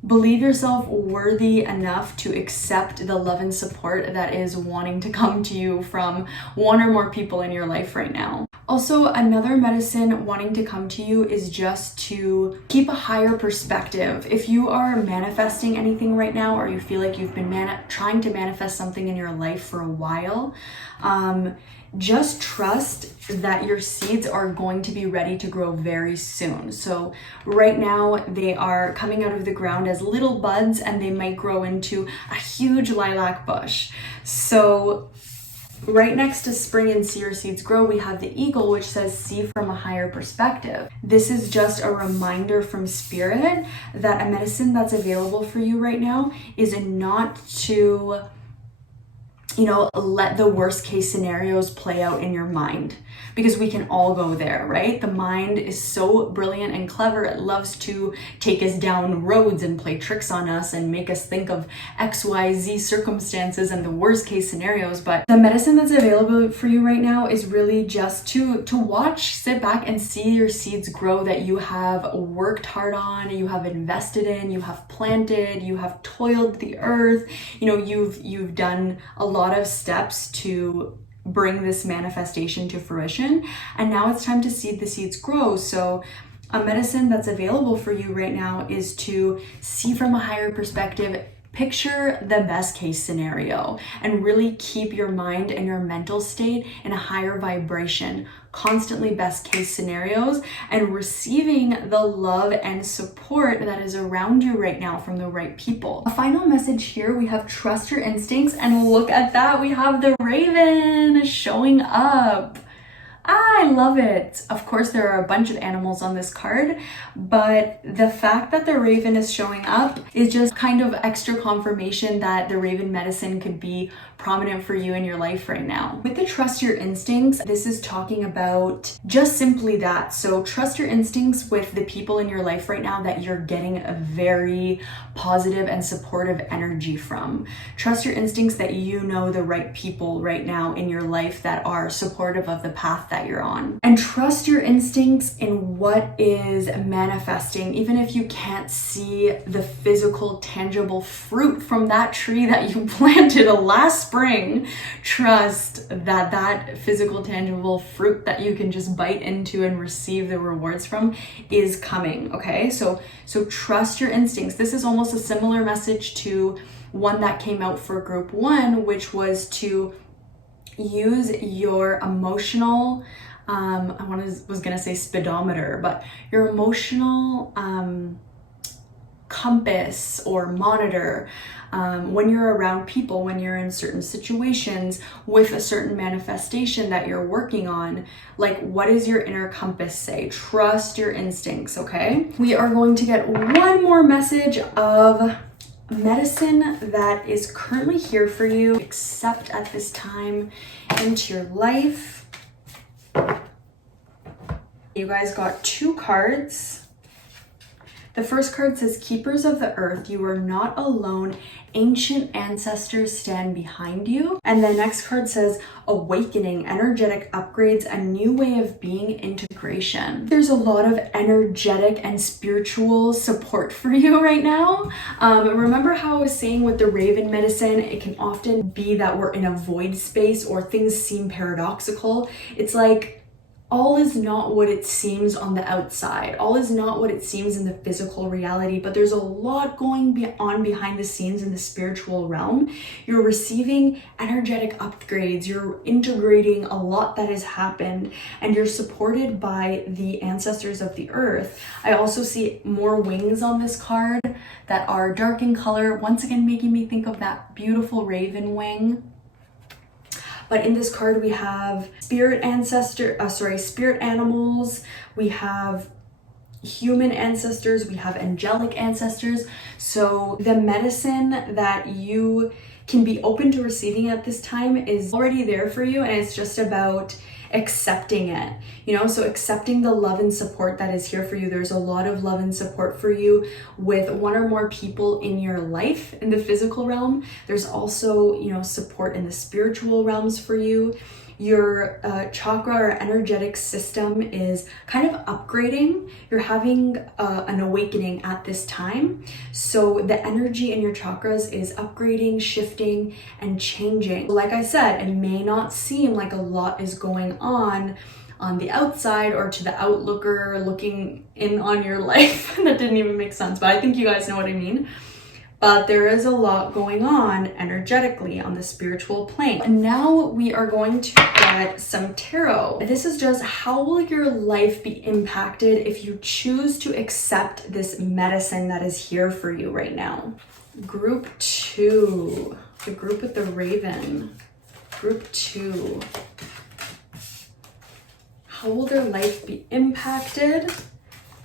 believe yourself worthy enough to accept the love and support that is wanting to come to you from 1 or more people in your life right now. Also, another medicine wanting to come to you is just to keep a higher perspective. If you are manifesting anything right now, or you feel like you've been trying to manifest something in your life for a while, just trust that your seeds are going to be ready to grow very soon. So right now they are coming out of the ground as little buds and they might grow into a huge lilac bush. So right next to spring and see your seeds grow, we have the eagle, which says see from a higher perspective. This is just a reminder from spirit that a medicine that's available for you right now is not to, you know, let the worst case scenarios play out in your mind, because we can all go there, right? The mind is so brilliant and clever. It loves to take us down roads and play tricks on us and make us think of XYZ circumstances and the worst case scenarios. But the medicine that's available for you right now is really just to watch, sit back and see your seeds grow that you have worked hard on, you have invested in, you have planted, you have toiled the earth, you know, you've done a lot of steps to bring this manifestation to fruition, and now it's time to see the seeds grow. So a medicine that's available for you right now is to see from a higher perspective, picture the best case scenario, and really keep your mind and your mental state in a higher vibration, constantly best case scenarios, and receiving the love and support that is around you right now from the right people. A final message here, we have trust your instincts, and look at that, we have the raven showing up. I love it. Of course, there are a bunch of animals on this card, but the fact that the raven is showing up is just kind of extra confirmation that the raven medicine could be prominent for you in your life right now. With the trust your instincts, this is talking about just simply that. So trust your instincts with the people in your life right now that you're getting a very positive and supportive energy from. Trust your instincts that you know the right people right now in your life that are supportive of the path that you're on. And trust your instincts in what is manifesting, even if you can't see the physical, tangible fruit from that tree that you planted last spring. Trust that that physical, tangible fruit that you can just bite into and receive the rewards from is coming, okay? So trust your instincts. This is almost a similar message to one that came out for group 1, which was to use your emotional, was gonna say speedometer, but your emotional compass or monitor when you're around people, when you're in certain situations with a certain manifestation that you're working on. Like, what does your inner compass say? Trust your instincts, okay? We are going to get one more message of medicine that is currently here for you, accept at this time into your life. You guys got 2 cards. The first card says, Keepers of the Earth, you are not alone. Ancient ancestors stand behind you. And the next card says, Awakening, energetic upgrades, a new way of being, integration. There's a lot of energetic and spiritual support for you right now. Remember how I was saying with the Raven medicine, it can often be that we're in a void space or things seem paradoxical. It's like, all is not what it seems on the outside. All is not what it seems in the physical reality, but there's a lot going on behind the scenes in the spiritual realm. You're receiving energetic upgrades. You're integrating a lot that has happened, and you're supported by the ancestors of the earth. I also see more wings on this card that are dark in color, once again making me think of that beautiful raven wing. But in this card, we have spirit animals, we have human ancestors, we have angelic ancestors. So the medicine that you can be open to receiving at this time is already there for you, and it's just about accepting it, so accepting the love and support that is here for you. There's a lot of love and support for you with one or more people in your life in the physical realm. There's also, support in the spiritual realms for you. Your chakra or energetic system is kind of upgrading. You're having an awakening at this time. So the energy in your chakras is upgrading, shifting, and changing. Like I said, it may not seem like a lot is going on the outside or to the outlooker looking in on your life. That didn't even make sense, but I think you guys know what I mean. But there is a lot going on energetically on the spiritual plane. And now we are going to get some tarot. This is just, how will your life be impacted if you choose to accept this medicine that is here for you right now? Group 2, the group with the raven. Group 2. How will their life be impacted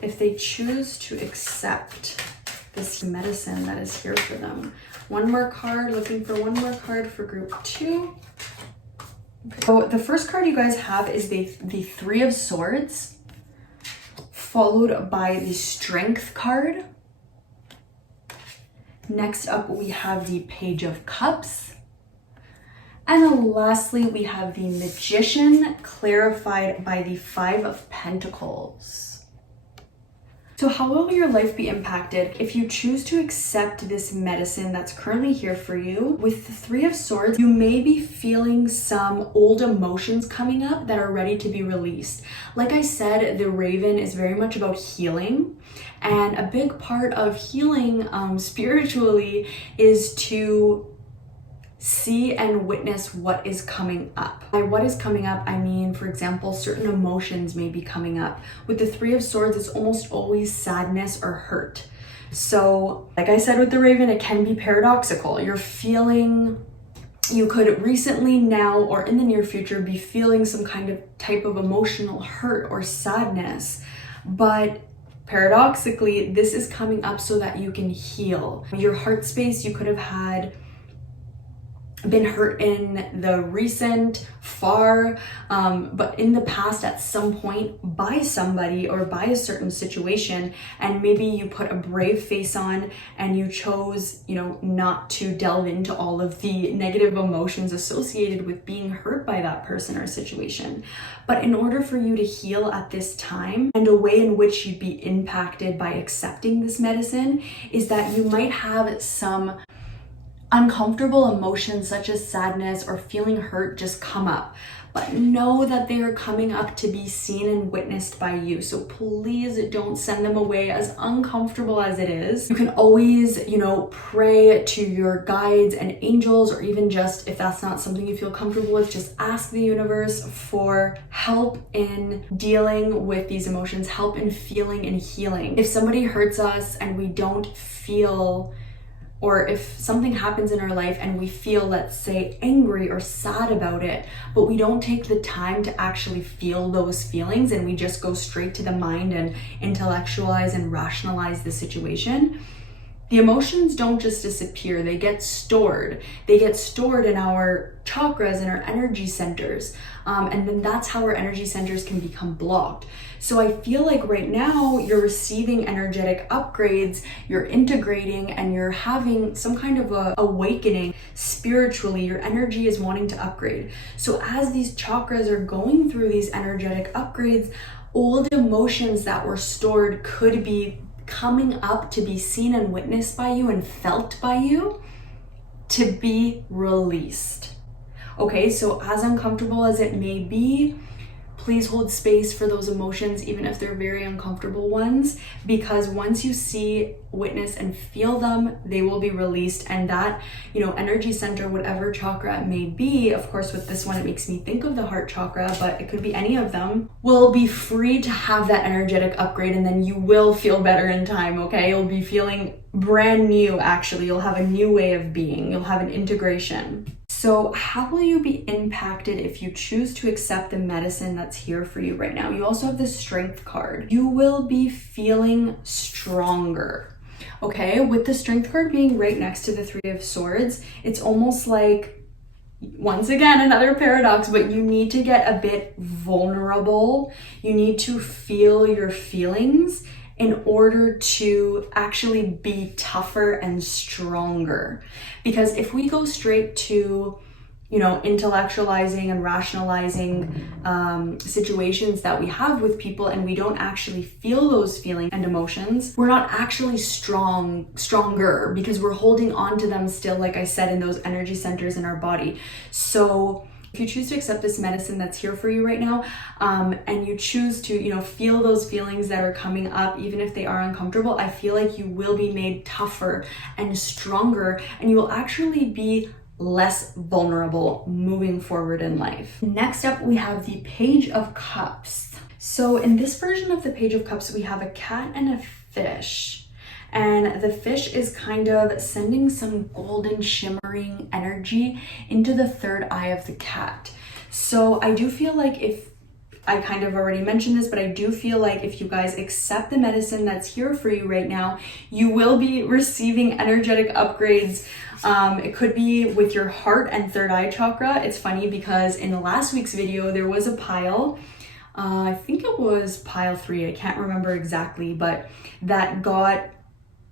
if they choose to accept this medicine that is here for them? One more card, looking for one more card for group 2. Okay. So the first card you guys have is the 3 of Swords, followed by the Strength card. Next up, we have the Page of Cups. And then lastly, we have the Magician, clarified by the 5 of Pentacles. So how will your life be impacted if you choose to accept this medicine that's currently here for you? With the 3 of Swords, you may be feeling some old emotions coming up that are ready to be released. Like I said, the Raven is very much about healing. And a big part of healing spiritually is to see and witness what is coming up. By what is coming up, I mean, for example, certain emotions may be coming up. With the 3 of Swords, it's almost always sadness or hurt. So, like I said with the Raven, it can be paradoxical. You could recently, now, or in the near future, be feeling some kind of type of emotional hurt or sadness. But paradoxically, this is coming up so that you can heal. Your heart space, you could have had been hurt in the recent, far, but in the past at some point by somebody or by a certain situation, and maybe you put a brave face on and you chose, not to delve into all of the negative emotions associated with being hurt by that person or situation. But in order for you to heal at this time, and a way in which you'd be impacted by accepting this medicine is that you might have some uncomfortable emotions such as sadness or feeling hurt just come up, but know that they are coming up to be seen and witnessed by you. So please don't send them away, as uncomfortable as it is. You can always, pray to your guides and angels, or even just, if that's not something you feel comfortable with, just ask the universe for help in dealing with these emotions, help in feeling and healing. If somebody hurts us and we don't feel, or if something happens in our life and we feel, let's say, angry or sad about it, but we don't take the time to actually feel those feelings and we just go straight to the mind and intellectualize and rationalize the situation, the emotions don't just disappear, they get stored. They get stored in our chakras and our energy centers. And then that's how our energy centers can become blocked. So I feel like right now you're receiving energetic upgrades, you're integrating, and you're having some kind of a awakening spiritually. Your energy is wanting to upgrade. So as these chakras are going through these energetic upgrades, old emotions that were stored could be coming up to be seen and witnessed by you and felt by you, to be released. Okay, so as uncomfortable as it may be, please hold space for those emotions, even if they're very uncomfortable ones, because once you see, witness, and feel them, they will be released. And that, energy center, whatever chakra it may be, of course, with this one, it makes me think of the heart chakra, but it could be any of them, will be free to have that energetic upgrade. And then you will feel better in time, okay? You'll be feeling brand new, actually. You'll have a new way of being. You'll have an integration. So how will you be impacted if you choose to accept the medicine that's here for you right now? You also have the Strength card. You will be feeling stronger. Okay, with the Strength card being right next to the Three of Swords, it's almost like, once again, another paradox, but you need to get a bit vulnerable. You need to feel your feelings in order to actually be tougher and stronger. Because if we go straight to, intellectualizing and rationalizing situations that we have with people, and we don't actually feel those feelings and emotions, we're not actually stronger, because we're holding on to them still, like I said, in those energy centers in our body. So if you choose to accept this medicine that's here for you right now, and you choose to, feel those feelings that are coming up, even if they are uncomfortable, I feel like you will be made tougher and stronger, and you will actually be less vulnerable moving forward in life. Next up, we have the Page of Cups. So in this version of the Page of Cups, we have a cat and a fish. And the fish is kind of sending some golden shimmering energy into the third eye of the cat. So I do feel like, if I kind of already mentioned this, but I do feel like if you guys accept the medicine that's here for you right now, you will be receiving energetic upgrades. It could be with your heart and third eye chakra. It's funny because in the last week's video, there was a pile, I think it was pile 3, I can't remember exactly, but that got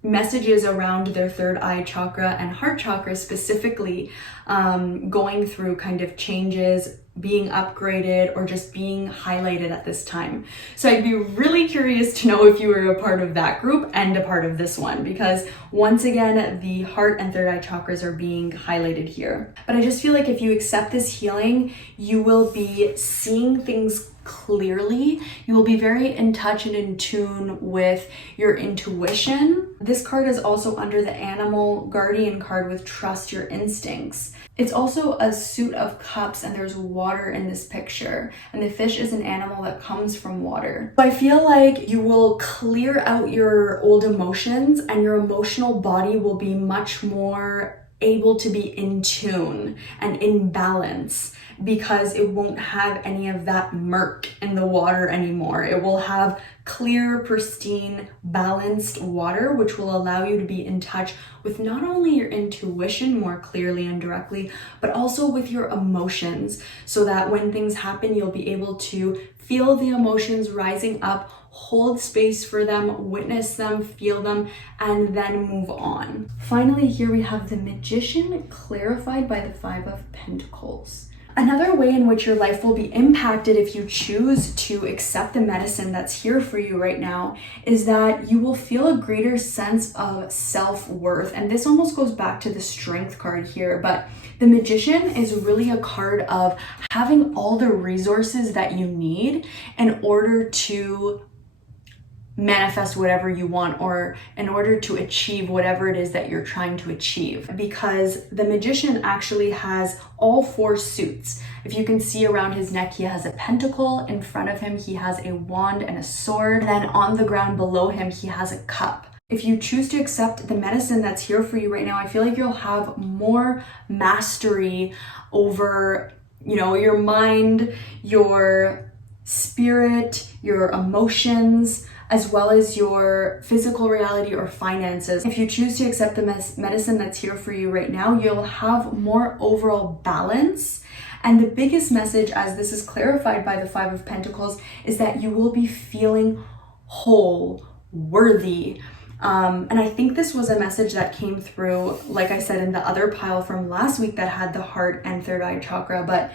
messages around their third eye chakra and heart chakra specifically, going through kind of changes, being upgraded, or just being highlighted at this time. So I'd be really curious to know if you were a part of that group and a part of this one, because once again, the heart and third eye chakras are being highlighted here. But I just feel like if you accept this healing, you will be seeing things clearly. You will be very in touch and in tune with your intuition. This card is also under the Animal Guardian card with Trust Your Instincts. It's also a suit of cups, and there's water in this picture, and the fish is an animal that comes from water. So I feel like you will clear out your old emotions, and your emotional body will be much more able to be in tune and in balance, because it won't have any of that murk in the water anymore. It will have clear, pristine, balanced water, which will allow you to be in touch with not only your intuition more clearly and directly, but also with your emotions, so that when things happen, you'll be able to feel the emotions rising up, hold space for them, witness them, feel them, and then move on. Finally, here we have the Magician, clarified by the Five of Pentacles. Another way in which your life will be impacted if you choose to accept the medicine that's here for you right now is that you will feel a greater sense of self-worth. And this almost goes back to the Strength card here, but the Magician is really a card of having all the resources that you need in order to manifest whatever you want, or in order to achieve whatever it is that you're trying to achieve, because the Magician actually has all four suits. If you can see around his neck, he has a pentacle. In front of him, he has a wand and a sword. And then on the ground below him, he has a cup. If you choose to accept the medicine that's here for you right now, I feel like you'll have more mastery over, your mind, your spirit, your emotions, as well as your physical reality or finances. If you choose to accept the medicine that's here for you right now, you'll have more overall balance. And the biggest message, as this is clarified by the Five of Pentacles, is that you will be feeling whole, worthy. And I think this was a message that came through, like I said, in the other pile from last week that had the heart and third eye chakra, but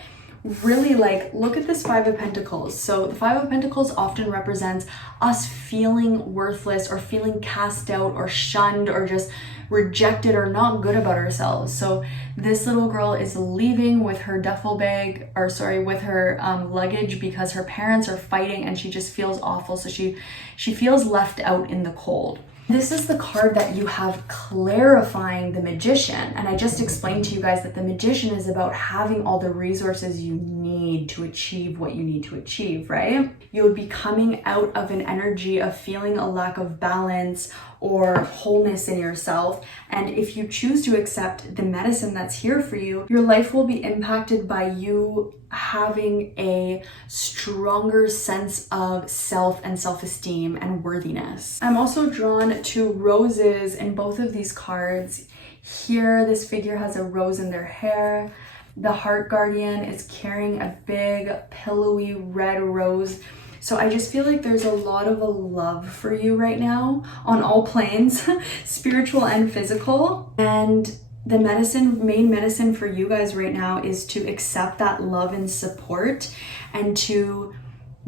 really, look at this Five of Pentacles. So the Five of Pentacles often represents us feeling worthless, or feeling cast out, or shunned, or just rejected, or not good about ourselves. So this little girl is leaving with her duffel bag, with her luggage, because her parents are fighting and she just feels awful. So she feels left out in the cold. This is the card that you have clarifying the Magician. And I just explained to you guys that the Magician is about having all the resources you need to achieve what you need to achieve, right? You would be coming out of an energy of feeling a lack of balance or wholeness in yourself. And if you choose to accept the medicine that's here for you, your life will be impacted by you having a stronger sense of self and self-esteem and worthiness. I'm also drawn to roses in both of these cards. Here, this figure has a rose in their hair. The Heart Guardian is carrying a big, pillowy red rose. So I just feel like there's a lot of a love for you right now on all planes, spiritual and physical. And the main medicine for you guys right now is to accept that love and support, and to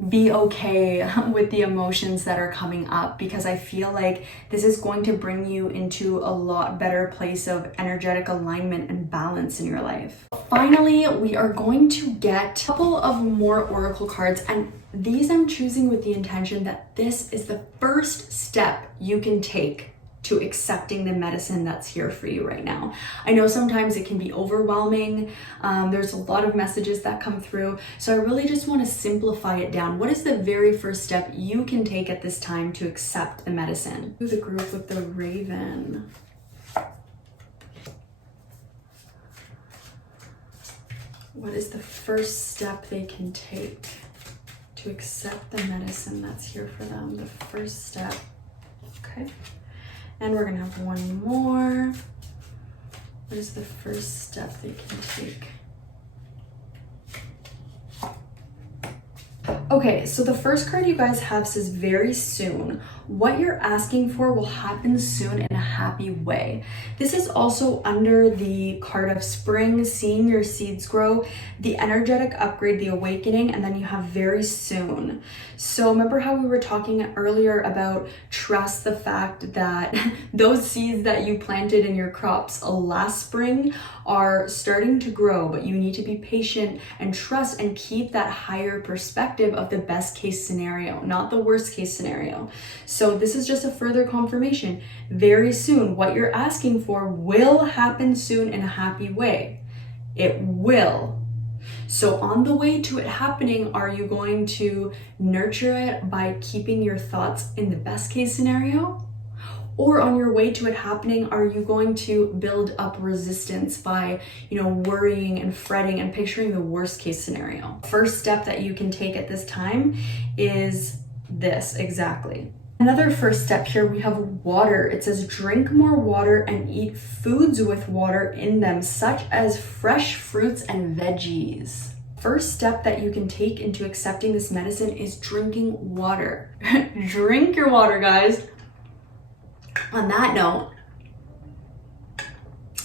be okay with the emotions that are coming up, because I feel like this is going to bring you into a lot better place of energetic alignment and balance in your life. Finally, we are going to get a couple of more oracle cards, and these I'm choosing with the intention that this is the first step you can take to accepting the medicine that's here for you right now. I know sometimes it can be overwhelming. There's a lot of messages that come through. So I really just want to simplify it down. What is the very first step you can take at this time to accept the medicine? The group with the raven. What is the first step they can take to accept the medicine that's here for them? The first step. Okay. And we're gonna have one more. What is the first step they can take? Okay, so the first card you guys have says very soon. What you're asking for will happen soon in a happy way. This is also under the card of spring, seeing your seeds grow, the energetic upgrade, the awakening, and then you have very soon. So remember how we were talking earlier about trust the fact that those seeds that you planted in your crops last spring are starting to grow, but you need to be patient and trust and keep that higher perspective of the best case scenario, not the worst case scenario. So this is just a further confirmation. Very soon, what you're asking for will happen soon in a happy way. It will. So on the way to it happening, are you going to nurture it by keeping your thoughts in the best case scenario? Or on your way to it happening, are you going to build up resistance by, worrying and fretting and picturing the worst case scenario? First step that you can take at this time is this exactly. Another first step here, we have water. It says drink more water and eat foods with water in them, such as fresh fruits and veggies. First step that you can take into accepting this medicine is drinking water. Drink your water, guys. On that note,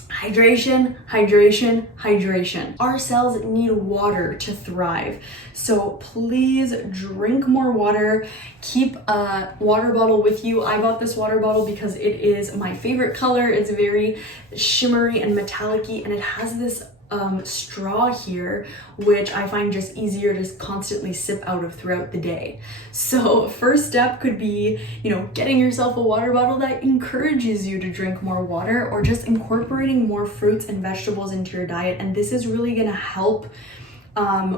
hydration, hydration, hydration. Our cells need water to thrive. So please drink more water. Keep a water bottle with you. I bought this water bottle because it is my favorite color. It's very shimmery and metallic-y, and it has this straw here, which I find just easier to constantly sip out of throughout the day. So first step could be, getting yourself a water bottle that encourages you to drink more water, or just incorporating more fruits and vegetables into your diet. And this is really going to help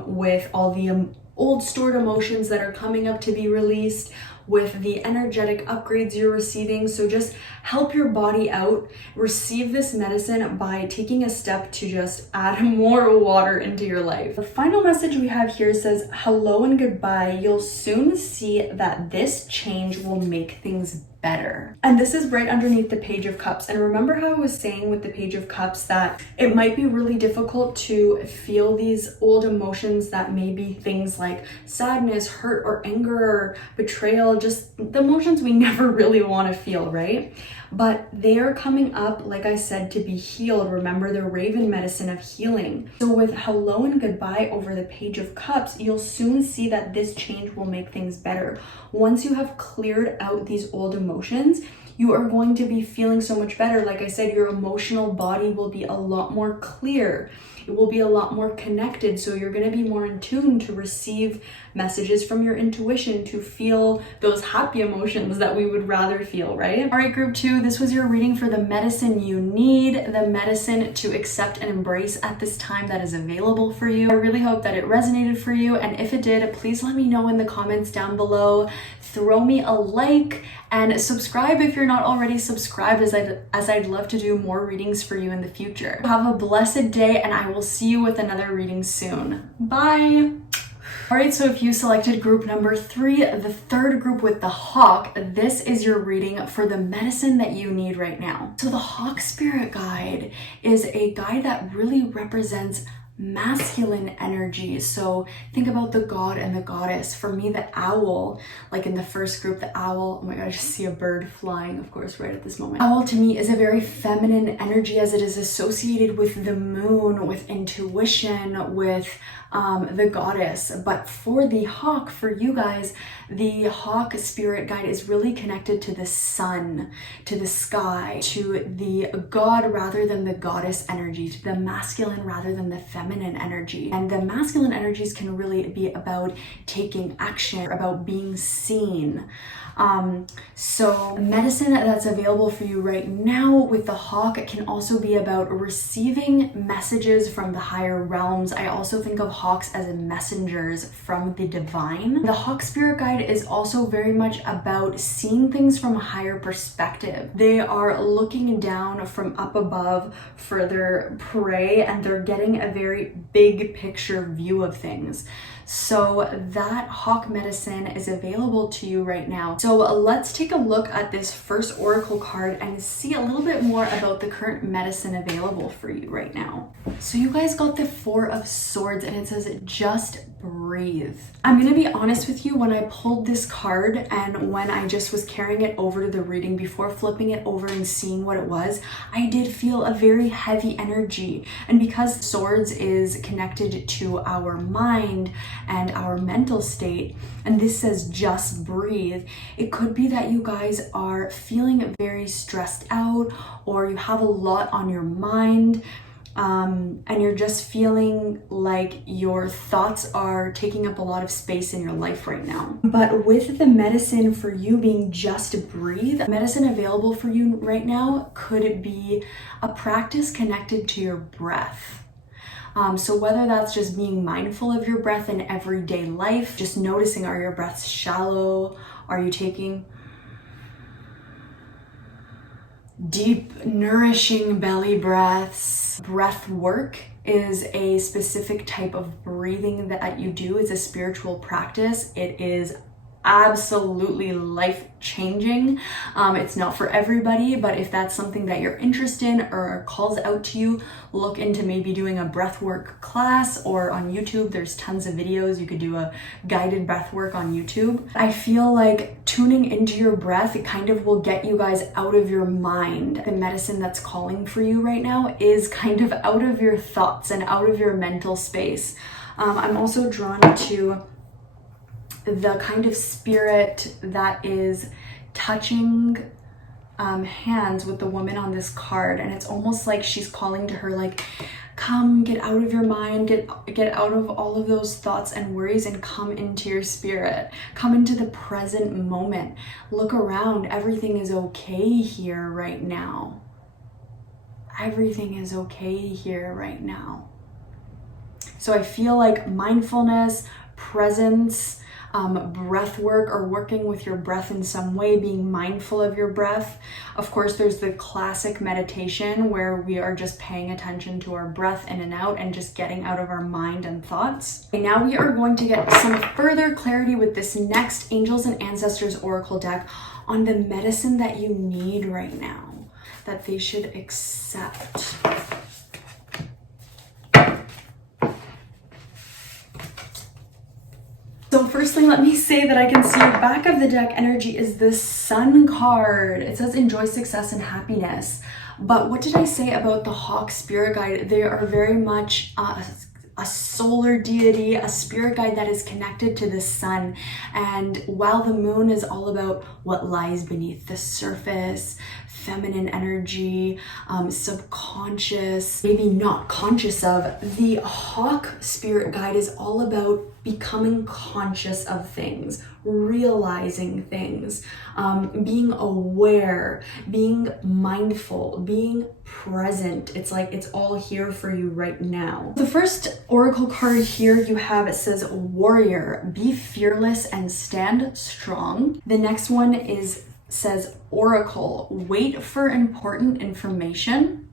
with all the old stored emotions that are coming up to be released, with the energetic upgrades you're receiving. So just help your body out. Receive this medicine by taking a step to just add more water into your life. The final message we have here says, hello and goodbye. You'll soon see that this change will make things better. And this is right underneath the Page of Cups. And remember how I was saying with the Page of Cups that it might be really difficult to feel these old emotions that may be things like sadness, hurt, or anger, or betrayal, just the emotions we never really want to feel, right? But they are coming up, like I said, to be healed. Remember the Raven medicine of healing. So with hello and goodbye over the Page of Cups, you'll soon see that this change will make things better. Once you have cleared out these old emotions, you are going to be feeling so much better. Like I said, your emotional body will be a lot more clear. It will be a lot more connected. So you're going to be more in tune to receive messages from your intuition, to feel those happy emotions that we would rather feel, right? All right, group 2, this was your reading for the medicine you need, the medicine to accept and embrace at this time that is available for you. I really hope that it resonated for you. And if it did, please let me know in the comments down below. Throw me a like and subscribe if you're not already subscribed, as I'd love to do more readings for you in the future. Have a blessed day, and I will see you with another reading soon. Bye. All right, so if you selected group number 3, the third group with the hawk, this is your reading for the medicine that you need right now. So the hawk spirit guide is a guide that really represents masculine energy. So think about the god and the goddess. For me, the owl, like in the first group, the owl, oh my god, I just see a bird flying, of course, right at this moment. Owl to me is a very feminine energy, as it is associated with the moon, with intuition, with the goddess. But for the hawk, for you guys, the hawk spirit guide is really connected to the sun, to the sky, to the god rather than the goddess energy, to the masculine rather than the feminine energy. And the masculine energies can really be about taking action, about being seen. So medicine that's available for you right now with the hawk can also be about receiving messages from the higher realms. I also think of hawks as messengers from the divine. The hawk spirit guide is also very much about seeing things from a higher perspective. They are looking down from up above for their prey, and they're getting a very big picture view of things. So that hawk medicine is available to you right now. So let's take a look at this first oracle card and see a little bit more about the current medicine available for you right now. So you guys got the 4 of Swords, and it says just breathe. I'm gonna be honest with you, when I pulled this card and when I just was carrying it over to the reading before flipping it over and seeing what it was, I did feel a very heavy energy. And because Swords is connected to our mind and our mental state, and this says just breathe, it could be that you guys are feeling very stressed out, or you have a lot on your mind, and you're just feeling like your thoughts are taking up a lot of space in your life right now. But with the medicine for you being just breathe, medicine available for you right now could be a practice connected to your breath. So whether that's just being mindful of your breath in everyday life, just noticing, are your breaths shallow? Are you taking deep, nourishing belly breaths. Breath work is a specific type of breathing that you do. It's a spiritual practice. It is absolutely life-changing. It's not for everybody, but if that's something that you're interested in or calls out to you, look into maybe doing a breathwork class, or on YouTube there's tons of videos. You could do a guided breathwork on YouTube. I feel like tuning into your breath, it kind of will get you guys out of your mind. The medicine that's calling for you right now is kind of out of your thoughts and out of your mental space. I'm also drawn to the kind of spirit that is touching hands with the woman on this card, and it's almost like she's calling to her, like, come, get out of your mind, get out of all of those thoughts and worries and come into your spirit, come into the present moment. Look around, everything is okay here right now. Everything is okay here right now. So I feel like mindfulness, presence, breath work, or working with your breath in some way, being mindful of your breath. Of course, there's the classic meditation where we are just paying attention to our breath in and out and just getting out of our mind and thoughts. And now we are going to get some further clarity with this next Angels and Ancestors Oracle deck on the medicine that you need right now, that they should accept. So firstly, let me say that I can see the back of the deck energy is the Sun card. It says enjoy success and happiness. But what did I say about the Hawk spirit guide? They are very much a solar deity, a spirit guide that is connected to the sun. And while the moon is all about what lies beneath the surface, feminine energy, subconscious, maybe not conscious of, the Hawk spirit guide is all about becoming conscious of things, realizing things, being aware, being mindful, being present. It's like it's all here for you right now. The first oracle card here you have, it says warrior, be fearless and stand strong. The next one says oracle, wait for important information.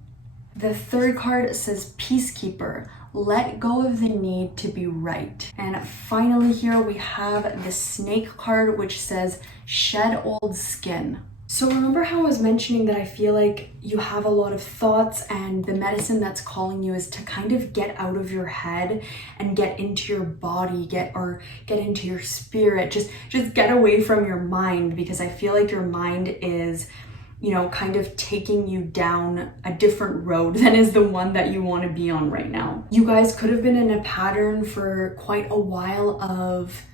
The third card says peacekeeper, let go of the need to be right. And finally here we have the snake card, which says shed old skin. So remember how I was mentioning that I feel like you have a lot of thoughts, and the medicine that's calling you is to kind of get out of your head and get into your body, get into your spirit, just get away from your mind, because I feel like your mind is, you know, kind of taking you down a different road than is the one that you want to be on right now. You guys could have been in a pattern for quite a while of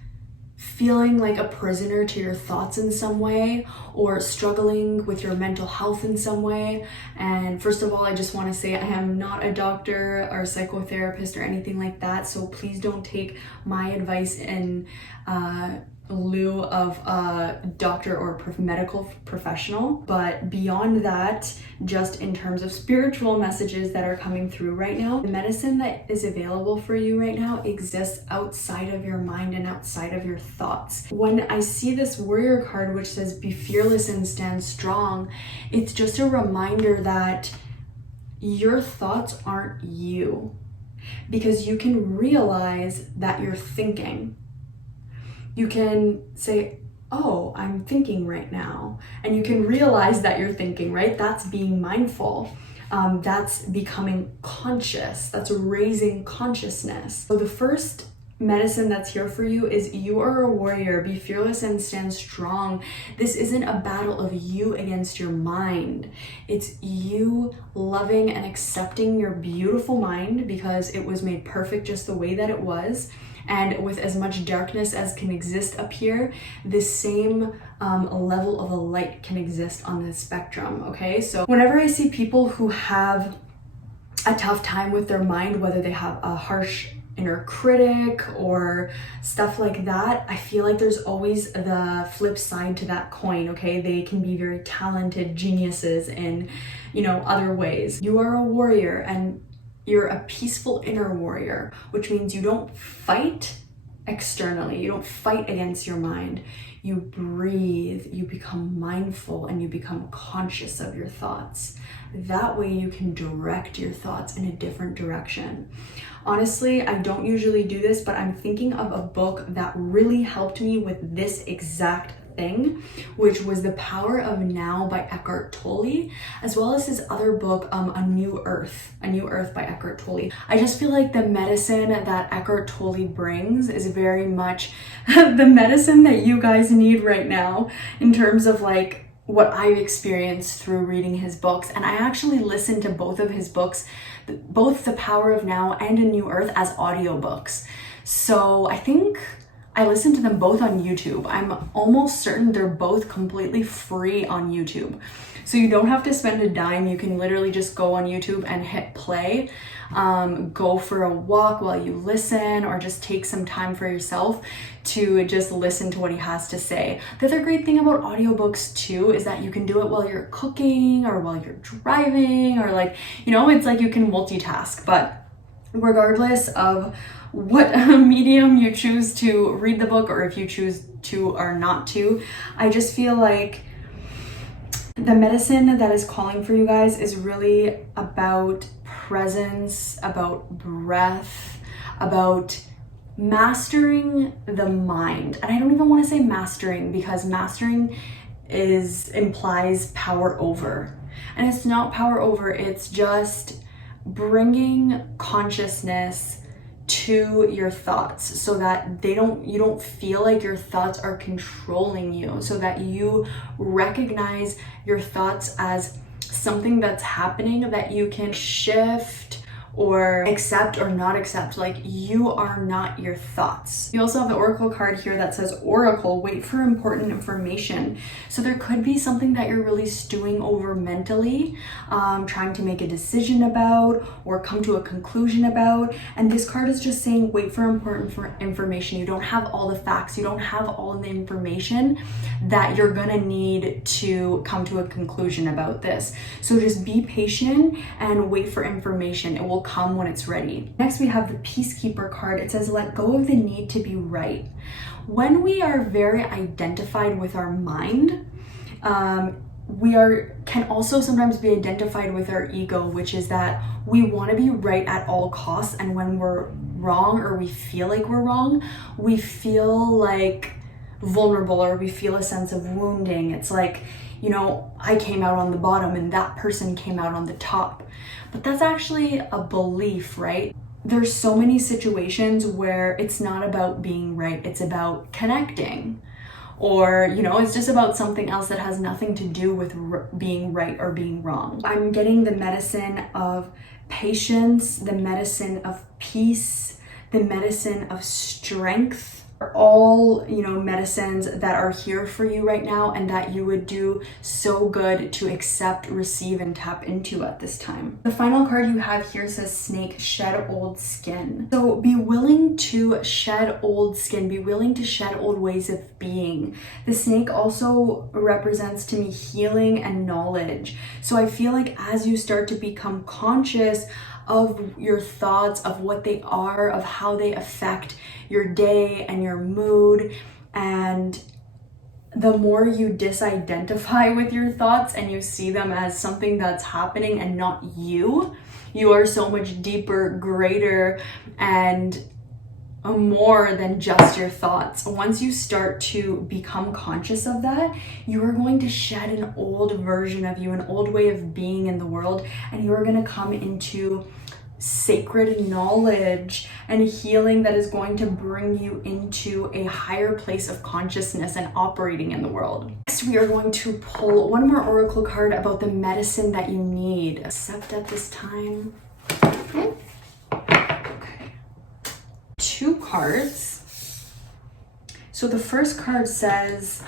feeling like a prisoner to your thoughts in some way, or struggling with your mental health in some way. And first of all, I just want to say I am not a doctor or a psychotherapist or anything like that, so please don't take my advice in lieu of a doctor or medical professional. But beyond that, just in terms of spiritual messages that are coming through right now, the medicine that is available for you right now exists outside of your mind and outside of your thoughts. When I see this warrior card, which says be fearless and stand strong, it's just a reminder that your thoughts aren't you, because you can realize that you're thinking. You can say, oh, I'm thinking right now. And you can realize that you're thinking, right? That's being mindful. That's becoming conscious. That's raising consciousness. So the first medicine that's here for you is you are a warrior. Be fearless and stand strong. This isn't a battle of you against your mind. It's you loving and accepting your beautiful mind, because it was made perfect just the way that it was. And with as much darkness as can exist up here, the same level of a light can exist on the spectrum, okay? So whenever I see people who have a tough time with their mind, whether they have a harsh inner critic or stuff like that, I feel like there's always the flip side to that coin, okay? They can be very talented geniuses in, you know, other ways. You are a warrior, and you're a peaceful inner warrior, which means you don't fight externally. You don't fight against your mind. You breathe, you become mindful, and you become conscious of your thoughts. That way you can direct your thoughts in a different direction. Honestly, I don't usually do this, but I'm thinking of a book that really helped me with this exact thing, which was The Power of Now by Eckhart Tolle, as well as his other book, A New Earth by Eckhart Tolle. I just feel like the medicine that Eckhart Tolle brings is very much the medicine that you guys need right now in terms of like what I've experienced through reading his books. And I actually listened to both of his books, both The Power of Now and A New Earth, as audiobooks. So I think I listened to them both on YouTube. I'm almost certain they're both completely free on YouTube. So you don't have to spend a dime. You can literally just go on YouTube and hit play. Go for a walk while you listen, or just take some time for yourself to just listen to what he has to say. The other great thing about audiobooks too is that you can do it while you're cooking or while you're driving, or like, you know, it's like you can multitask. But regardless of what medium you choose to read the book, or if you choose to or not to, I just feel like the medicine that is calling for you guys is really about presence, about breath, about mastering the mind. And I don't even want to say mastering, because mastering implies power over. And it's not power over, it's just bringing consciousness to your thoughts so that you don't feel like your thoughts are controlling you, so that you recognize your thoughts as something that's happening that you can shift or accept or not accept. Like, you are not your thoughts. You also have the oracle card here that says Oracle, wait for important information. So there could be something that you're really stewing over mentally, trying to make a decision about or come to a conclusion about. And this card is just saying wait for important information. You don't have all the facts. You don't have all the information that you're gonna need to come to a conclusion about this. So just be patient and wait for information. It will come when it's ready. Next, we have the Peacekeeper card. It says let go of the need to be right. When we are very identified with our mind, we can also sometimes be identified with our ego, which is that we want to be right at all costs. And when we're wrong, or we feel like we're wrong, we feel like vulnerable, or we feel a sense of wounding. It's like, you know, I came out on the bottom and that person came out on the top. But that's actually a belief, right? There's so many situations where it's not about being right, it's about connecting. Or, you know, it's just about something else that has nothing to do with being right or being wrong. I'm getting the medicine of patience, the medicine of peace, the medicine of strength. All, you know, medicines that are here for you right now, and that you would do so good to accept, receive, and tap into at this time. The final card you have here says Snake, shed old skin. So be willing to shed old skin, be willing to shed old ways of being. The snake also represents to me healing and knowledge. So I feel like as you start to become conscious of your thoughts, of what they are, of how they affect your day and your mood, and the more you disidentify with your thoughts and you see them as something that's happening and not you, you are so much deeper, greater, and more than just your thoughts. Once you start to become conscious of that, you are going to shed an old version of you, an old way of being in the world, and you are going to come into sacred knowledge and healing that is going to bring you into a higher place of consciousness and operating in the world. Next, we are going to pull one more oracle card about the medicine that you need. Accept at this time. Okay. 2 cards. So the first card says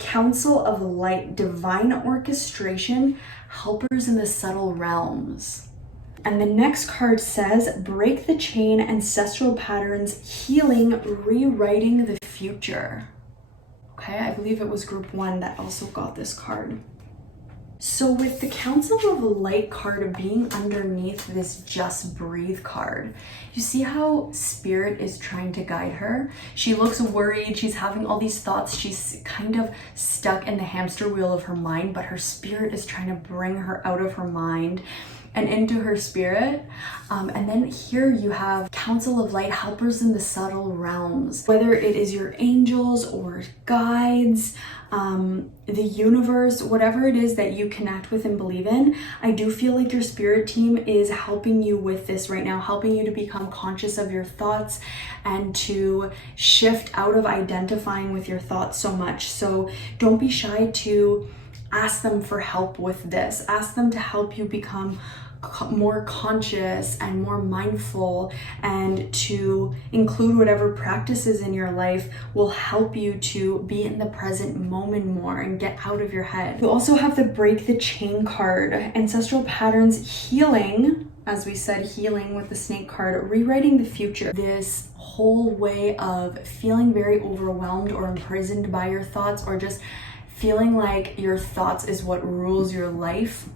Council of Light, divine orchestration, helpers in the subtle realms. And the next card says break the chain, ancestral patterns, healing, rewriting the future. Okay, I believe it was group 1 that also got this card. So with the Council of Light card being underneath this Just Breathe card, you see how Spirit is trying to guide her? She looks worried, she's having all these thoughts, she's kind of stuck in the hamster wheel of her mind, but her spirit is trying to bring her out of her mind and into her spirit. And then here you have Council of Light, helpers in the subtle realms, whether it is your angels or guides, the universe, whatever it is that you connect with and believe in. I do feel like your spirit team is helping you with this right now, helping you to become conscious of your thoughts and to shift out of identifying with your thoughts so much. So don't be shy to ask them for help with this. Ask them to help you become more conscious and more mindful, and to include whatever practices in your life will help you to be in the present moment more and get out of your head. You also have the Break the Chain card, ancestral patterns, healing, as we said, healing with the snake card, rewriting the future. This whole way of feeling very overwhelmed or imprisoned by your thoughts, or just feeling like your thoughts is what rules your life,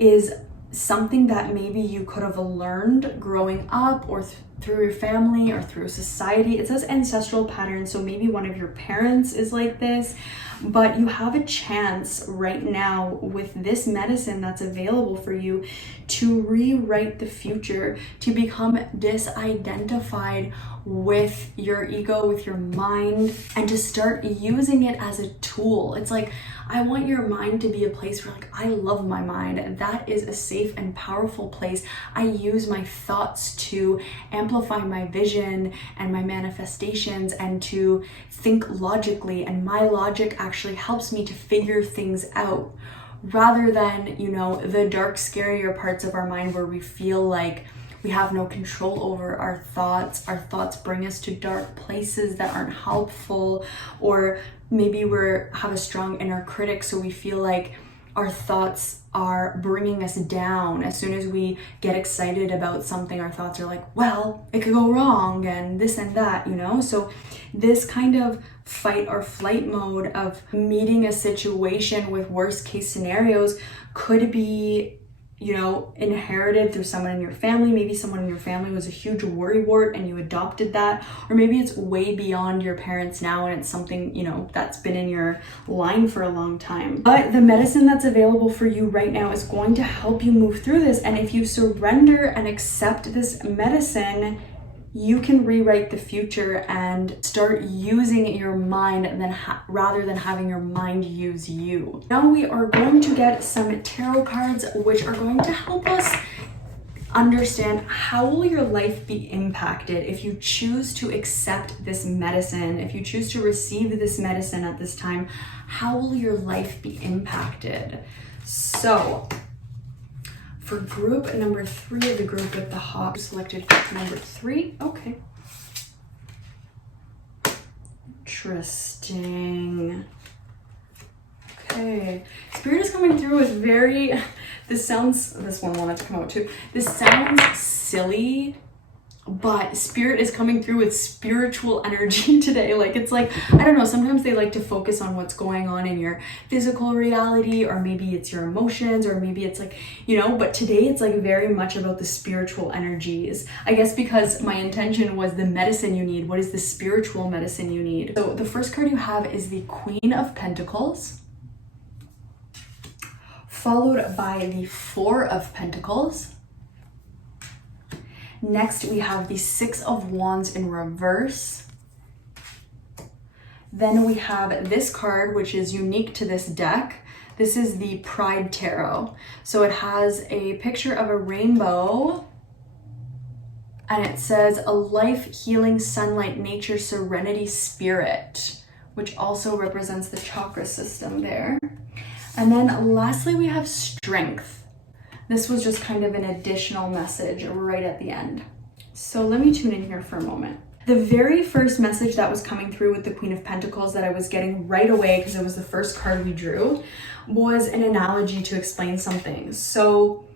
is something that maybe you could have learned growing up or through your family or through society. It says ancestral patterns, so maybe one of your parents is like this, but you have a chance right now with this medicine that's available for you to rewrite the future, to become disidentified with your ego, with your mind, and to start using it as a tool. It's like, I want your mind to be a place where, like, I love my mind. That is a safe and powerful place. I use my thoughts to amplify my vision and my manifestations and to think logically, and my logic actually helps me to figure things out, rather than, you know, the dark, scarier parts of our mind where we feel like we have no control over our thoughts. Our thoughts bring us to dark places that aren't helpful, or maybe we have a strong inner critic, so we feel like our thoughts are bringing us down. As soon as we get excited about something, our thoughts are like, well, it could go wrong and this and that, you know? So this kind of fight or flight mode of meeting a situation with worst case scenarios could be, you know, inherited through someone in your family. Maybe someone in your family was a huge worrywart and you adopted that, or maybe it's way beyond your parents now and it's something, you know, that's been in your line for a long time. But the medicine that's available for you right now is going to help you move through this, and if you surrender and accept this medicine, you can rewrite the future and start using your mind rather than having your mind use you. Now we are going to get some tarot cards, which are going to help us understand how will your life be impacted if you choose to accept this medicine, if you choose to receive this medicine at this time. How will your life be impacted? So for group number 3 of the group with the hawk, selected group number 3. Okay. Interesting. Okay. Spirit is coming through with this one wanted to come out too. This sounds silly, but Spirit is coming through with spiritual energy today. Like, it's like, I don't know, sometimes they like to focus on what's going on in your physical reality, or maybe it's your emotions, or maybe it's like, you know, but today it's like very much about the spiritual energies. I guess because my intention was the medicine you need. What is the spiritual medicine you need? So the first card you have is the Queen of Pentacles, followed by the 4 of Pentacles. Next, we have the 6 of Wands in reverse. Then we have this card, which is unique to this deck. This is the Pride Tarot. So it has a picture of a rainbow, and it says, a life, healing, sunlight, nature, serenity, spirit, which also represents the chakra system there. And then lastly, we have strength. This was just kind of an additional message right at the end. So let me tune in here for a moment. The very first message that was coming through with the Queen of Pentacles that I was getting right away, because it was the first card we drew, was an analogy to explain something. So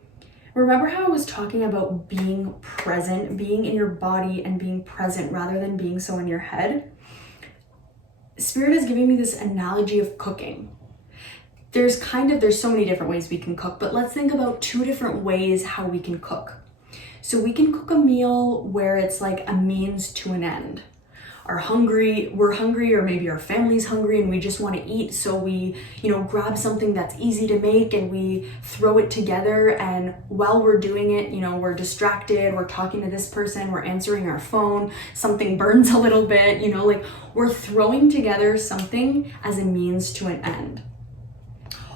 remember how I was talking about being present, being in your body and being present rather than being so in your head? Spirit is giving me this analogy of cooking. there's so many different ways we can cook, but let's think about 2 different ways how we can cook. So we can cook a meal where it's like a means to an end. We're hungry, or maybe our family's hungry and we just want to eat. So we, grab something that's easy to make and we throw it together. And while we're doing it, we're distracted, we're talking to this person, we're answering our phone, something burns a little bit, like we're throwing together something as a means to an end.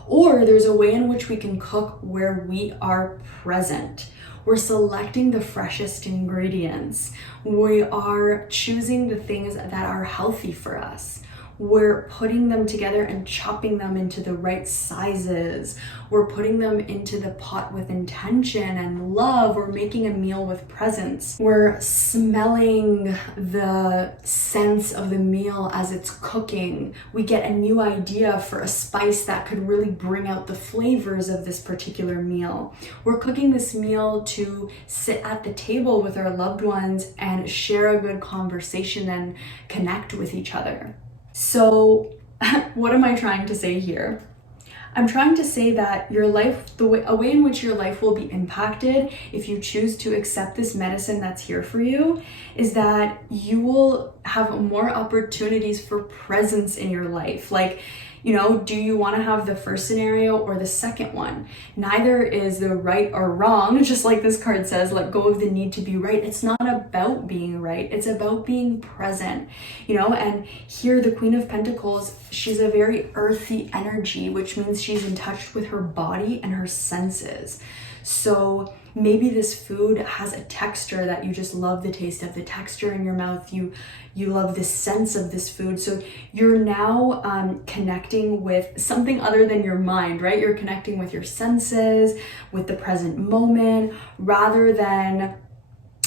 Or there's a way in which we can cook where we are present. We're selecting the freshest ingredients. We are choosing the things that are healthy for us. We're putting them together and chopping them into the right sizes. We're putting them into the pot with intention and love. We're making a meal with presence. We're smelling the sense of the meal as it's cooking. We get a new idea for a spice that could really bring out the flavors of this particular meal. We're cooking this meal to sit at the table with our loved ones and share a good conversation and connect with each other. So what am I trying to say here? I'm trying to say that your life, a way in which your life will be impacted if you choose to accept this medicine that's here for you, is that you will have more opportunities for presence in your life. Like, do you want to have the first scenario or the second one? Neither is the right or wrong. Just like this card says, let go of the need to be right. It's not about being right. It's about being present, and here the Queen of Pentacles, she's a very earthy energy, which means she's in touch with her body and her senses. So maybe this food has a texture that you just love the taste of, the texture in your mouth. You love the sense of this food. So you're now connecting with something other than your mind, right? You're connecting with your senses, with the present moment, rather than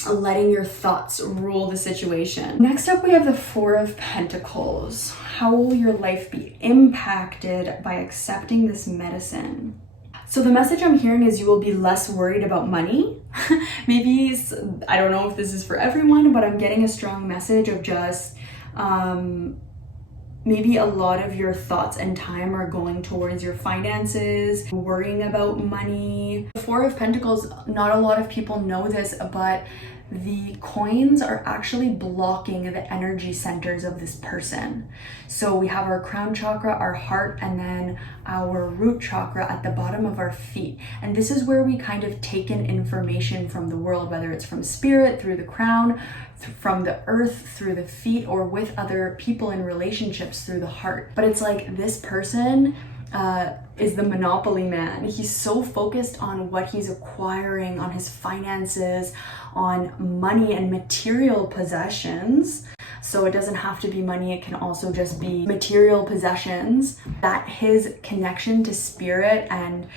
letting your thoughts rule the situation. Next up, we have the Four of Pentacles. How will your life be impacted by accepting this medicine? So the message I'm hearing is you will be less worried about money. Maybe, I don't know if this is for everyone, but I'm getting a strong message of just maybe a lot of your thoughts and time are going towards your finances, worrying about money. The Four of Pentacles, not a lot of people know this, but the coins are actually blocking the energy centers of this person. So we have our crown chakra, our heart, and then our root chakra at the bottom of our feet. And this is where we kind of take in information from the world, whether it's from spirit through the crown, from the earth through the feet, or with other people in relationships through the heart. But it's like this person is the monopoly man. He's so focused on what he's acquiring, on his finances, on money and material possessions. So it doesn't have to be money, it can also just be material possessions. That his connection to spirit and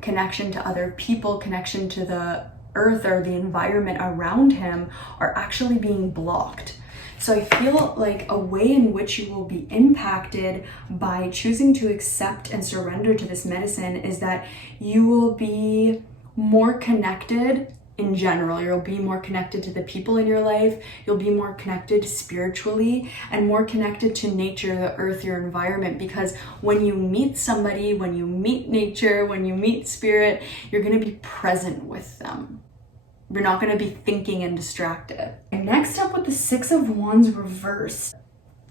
connection to other people, connection to the earth or the environment around him are actually being blocked. So I feel like a way in which you will be impacted by choosing to accept and surrender to this medicine is that you will be more connected in general. You'll be more connected to the people in your life. You'll be more connected spiritually and more connected to nature, the earth, your environment. Because when you meet somebody, when you meet nature, when you meet spirit, you're going to be present with them. You're not going to be thinking and distracted. And next up with the Six of Wands reversed.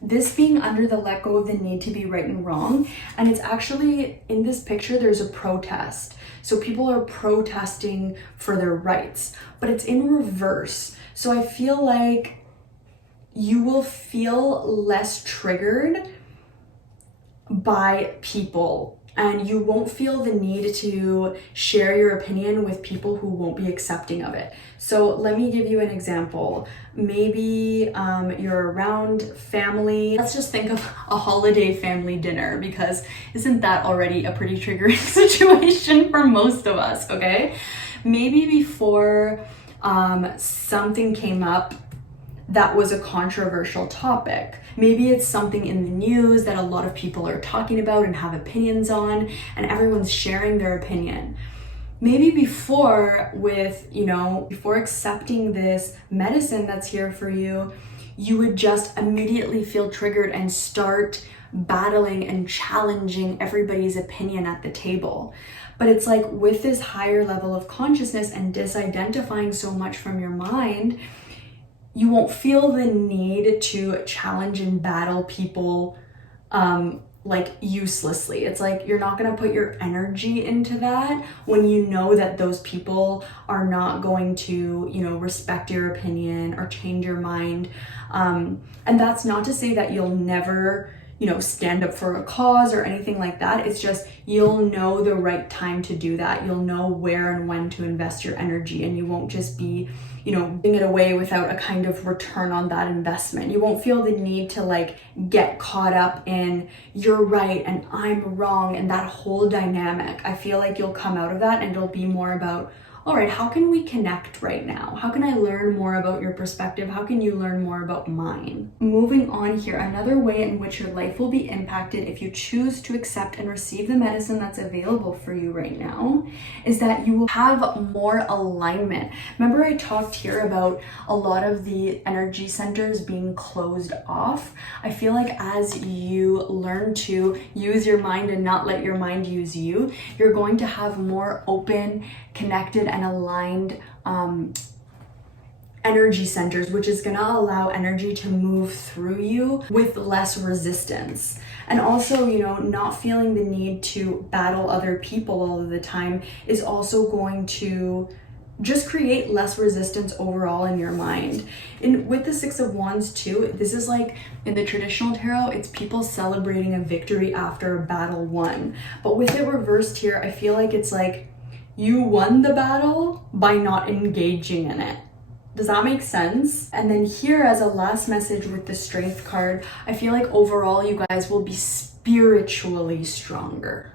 This being under the let go of the need to be right and wrong. And it's actually, in this picture, there's a protest. So people are protesting for their rights, but it's in reverse. So I feel like you will feel less triggered by people, and you won't feel the need to share your opinion with people who won't be accepting of it. So let me give you an example. Maybe you're around family. Let's just think of a holiday family dinner, because isn't that already a pretty triggering situation for most of us, okay? Maybe before something came up that was a controversial topic. Maybe it's something in the news that a lot of people are talking about and have opinions on, and everyone's sharing their opinion. Maybe before accepting this medicine that's here for you, you would just immediately feel triggered and start battling and challenging everybody's opinion at the table. But it's like with this higher level of consciousness and disidentifying so much from your mind, you won't feel the need to challenge and battle people like uselessly. It's like you're not going to put your energy into that when you know that those people are not going to, you know, respect your opinion or change your mind. And that's not to say that you'll never, you know, stand up for a cause or anything like that. It's just you'll know the right time to do that. You'll know where and when to invest your energy, and you won't just be, you know, giving it away without a kind of return on that investment. You won't feel the need to like get caught up in you're right and I'm wrong and that whole dynamic. I feel like you'll come out of that and it'll be more about, all right, how can we connect right now? How can I learn more about your perspective? How can you learn more about mine? Moving on here, another way in which your life will be impacted if you choose to accept and receive the medicine that's available for you right now is that you will have more alignment. Remember I talked here about a lot of the energy centers being closed off? I feel like as you learn to use your mind and not let your mind use you, you're going to have more open, connected, and aligned energy centers, which is going to allow energy to move through you with less resistance. And also, you know, not feeling the need to battle other people all of the time is also going to just create less resistance overall in your mind. And with the Six of Wands too, this is like in the traditional tarot, it's people celebrating a victory after a battle won. But with it reversed here, I feel like it's like you won the battle by not engaging in it. Does that make sense? And then here as a last message with the Strength card, I feel like overall you guys will be spiritually stronger.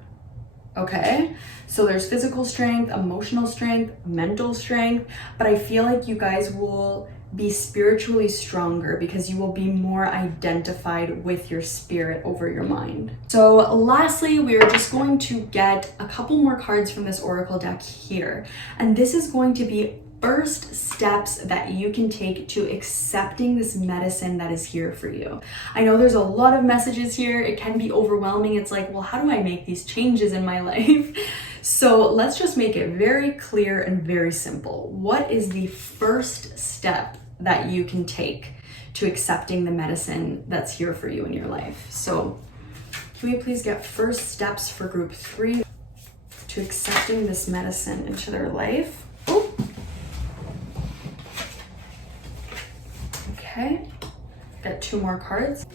Okay? So there's physical strength, emotional strength, mental strength, but I feel like you guys will be spiritually stronger because you will be more identified with your spirit over your mind. So lastly, we are just going to get a couple more cards from this oracle deck here. And this is going to be first steps that you can take to accepting this medicine that is here for you. I know there's a lot of messages here. It can be overwhelming. It's like, well, how do I make these changes in my life? So let's just make it very clear and very simple. What is the first step that you can take to accepting the medicine that's here for you in your life? So can we please get first steps for group 3 to accepting this medicine into their life? Oh. Okay, get 2 more cards.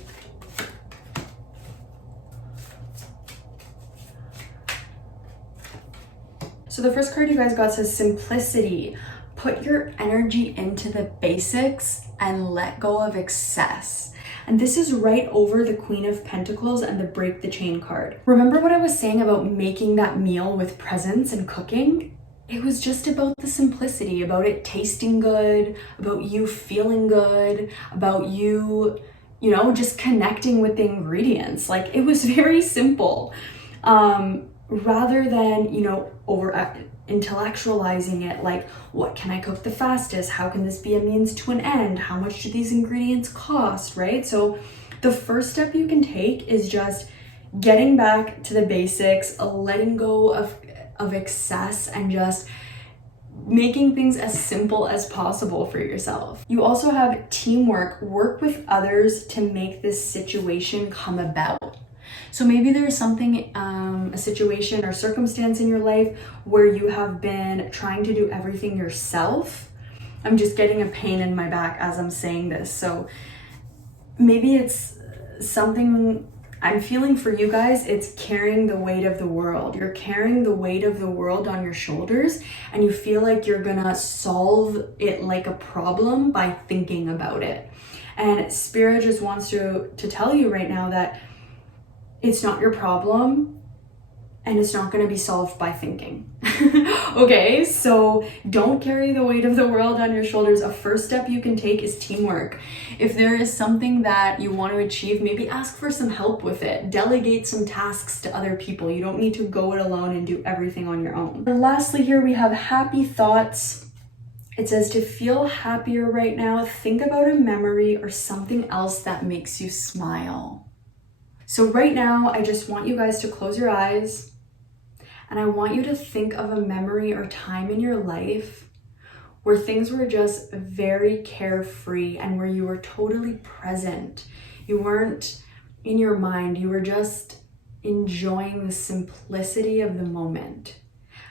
So the first card you guys got says simplicity. Put your energy into the basics and let go of excess. And this is right over the Queen of Pentacles and the Break the Chain card. Remember what I was saying about making that meal with presents and cooking? It was just about the simplicity, about it tasting good, about you feeling good, about you, you know, just connecting with the ingredients. Like it was very simple. Rather than, you know, over intellectualizing it, like what can I cook the fastest? How can this be a means to an end? How much do these ingredients cost, right? So the first step you can take is just getting back to the basics, letting go of excess, and just making things as simple as possible for yourself. You also have teamwork. Work with others to make this situation come about. So maybe there's something, a situation or circumstance in your life where you have been trying to do everything yourself. I'm just getting a pain in my back as I'm saying this. So maybe it's something I'm feeling for you guys. It's carrying the weight of the world. You're carrying the weight of the world on your shoulders and you feel like you're gonna solve it like a problem by thinking about it. And Spirit just wants to tell you right now that it's not your problem and it's not going to be solved by thinking. Okay, so don't carry the weight of the world on your shoulders. A first step you can take is teamwork. If there is something that you want to achieve, maybe ask for some help with it. Delegate some tasks to other people. You don't need to go it alone and do everything on your own. And lastly here we have happy thoughts. It says to feel happier right now, think about a memory or something else that makes you smile. So right now, I just want you guys to close your eyes, and I want you to think of a memory or time in your life where things were just very carefree and where you were totally present. You weren't in your mind, you were just enjoying the simplicity of the moment.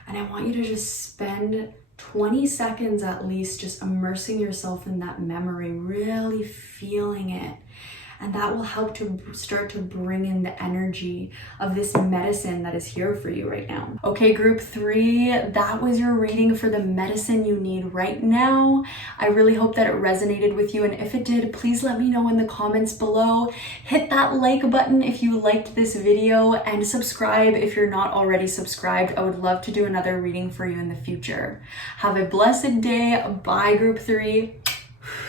And I want you to just spend 20 seconds at least just immersing yourself in that memory, really feeling it. And that will help to start to bring in the energy of this medicine that is here for you right now. Okay, group 3, that was your reading for the medicine you need right now. I really hope that it resonated with you. And if it did, please let me know in the comments below. Hit that like button if you liked this video, and subscribe if you're not already subscribed. I would love to do another reading for you in the future. Have a blessed day. Bye, group 3.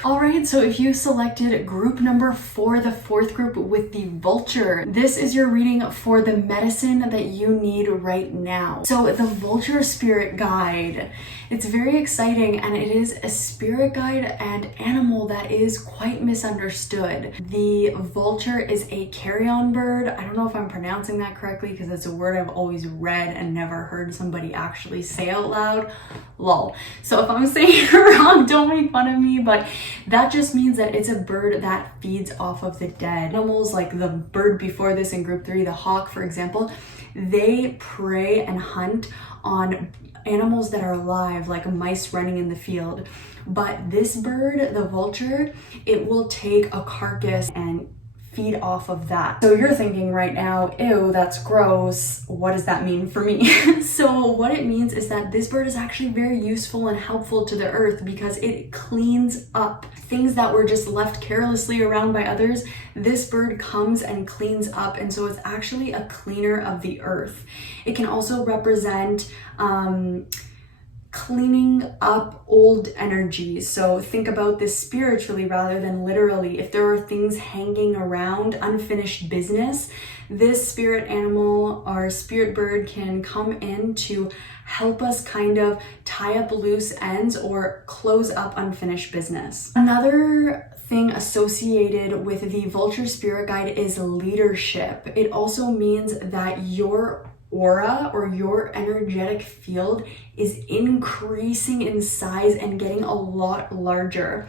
All right, so if you selected group number 4, the 4th group with the vulture, this is your reading for the medicine that you need right now. So the vulture spirit guide, it's very exciting, and it is a spirit guide and animal that is quite misunderstood. The vulture is a carrion bird. I don't know if I'm pronouncing that correctly because it's a word I've always read and never heard somebody actually say out loud. Lol. So if I'm saying it wrong, don't make fun of me, but that just means that it's a bird that feeds off of the dead. Animals like the bird before this in group 3, the hawk, for example, they prey and hunt on animals that are alive, like mice running in the field. But this bird, the vulture, it will take a carcass and feed off of that. So you're thinking right now, ew, that's gross. What does that mean for me? So what it means is that this bird is actually very useful and helpful to the earth because it cleans up things that were just left carelessly around by others. This bird comes and cleans up, and so it's actually a cleaner of the earth. It can also represent cleaning up old energies. So think about this spiritually rather than literally. If there are things hanging around, unfinished business, this spirit animal or spirit bird can come in to help us kind of tie up loose ends or close up unfinished business. Another thing associated with the vulture spirit guide is leadership. It also means that your aura or your energetic field is increasing in size and getting a lot larger.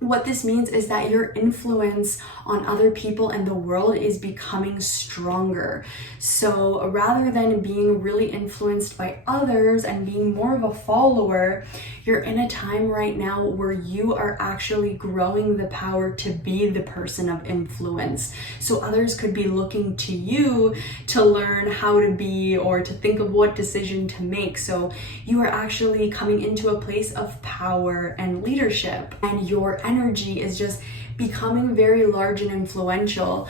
What this means is that your influence on other people and the world is becoming stronger. So rather than being really influenced by others and being more of a follower, you're in a time right now where you are actually growing the power to be the person of influence. So others could be looking to you to learn how to be or to think of what decision to make. So you are actually coming into a place of power and leadership, and your energy is just becoming very large and influential.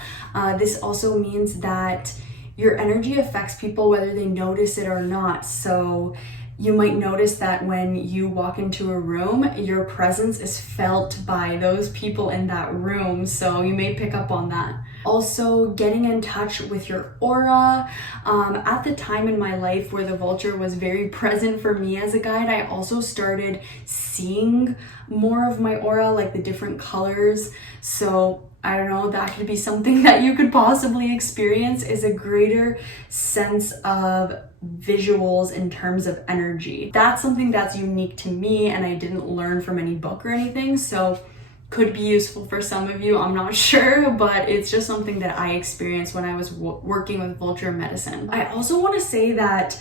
This also means that your energy affects people whether they notice it or not. So you might notice that when you walk into a room, your presence is felt by those people in that room. So you may pick up on that. Also, getting in touch with your aura. At the time in my life where the vulture was very present for me as a guide, I also started seeing more of my aura, like the different colors. So I don't know, that could be something that you could possibly experience, is a greater sense of visuals in terms of energy. That's something that's unique to me and I didn't learn from any book or anything. So could be useful for some of you, I'm not sure, but it's just something that I experienced when I was working with vulture medicine. I also want to say that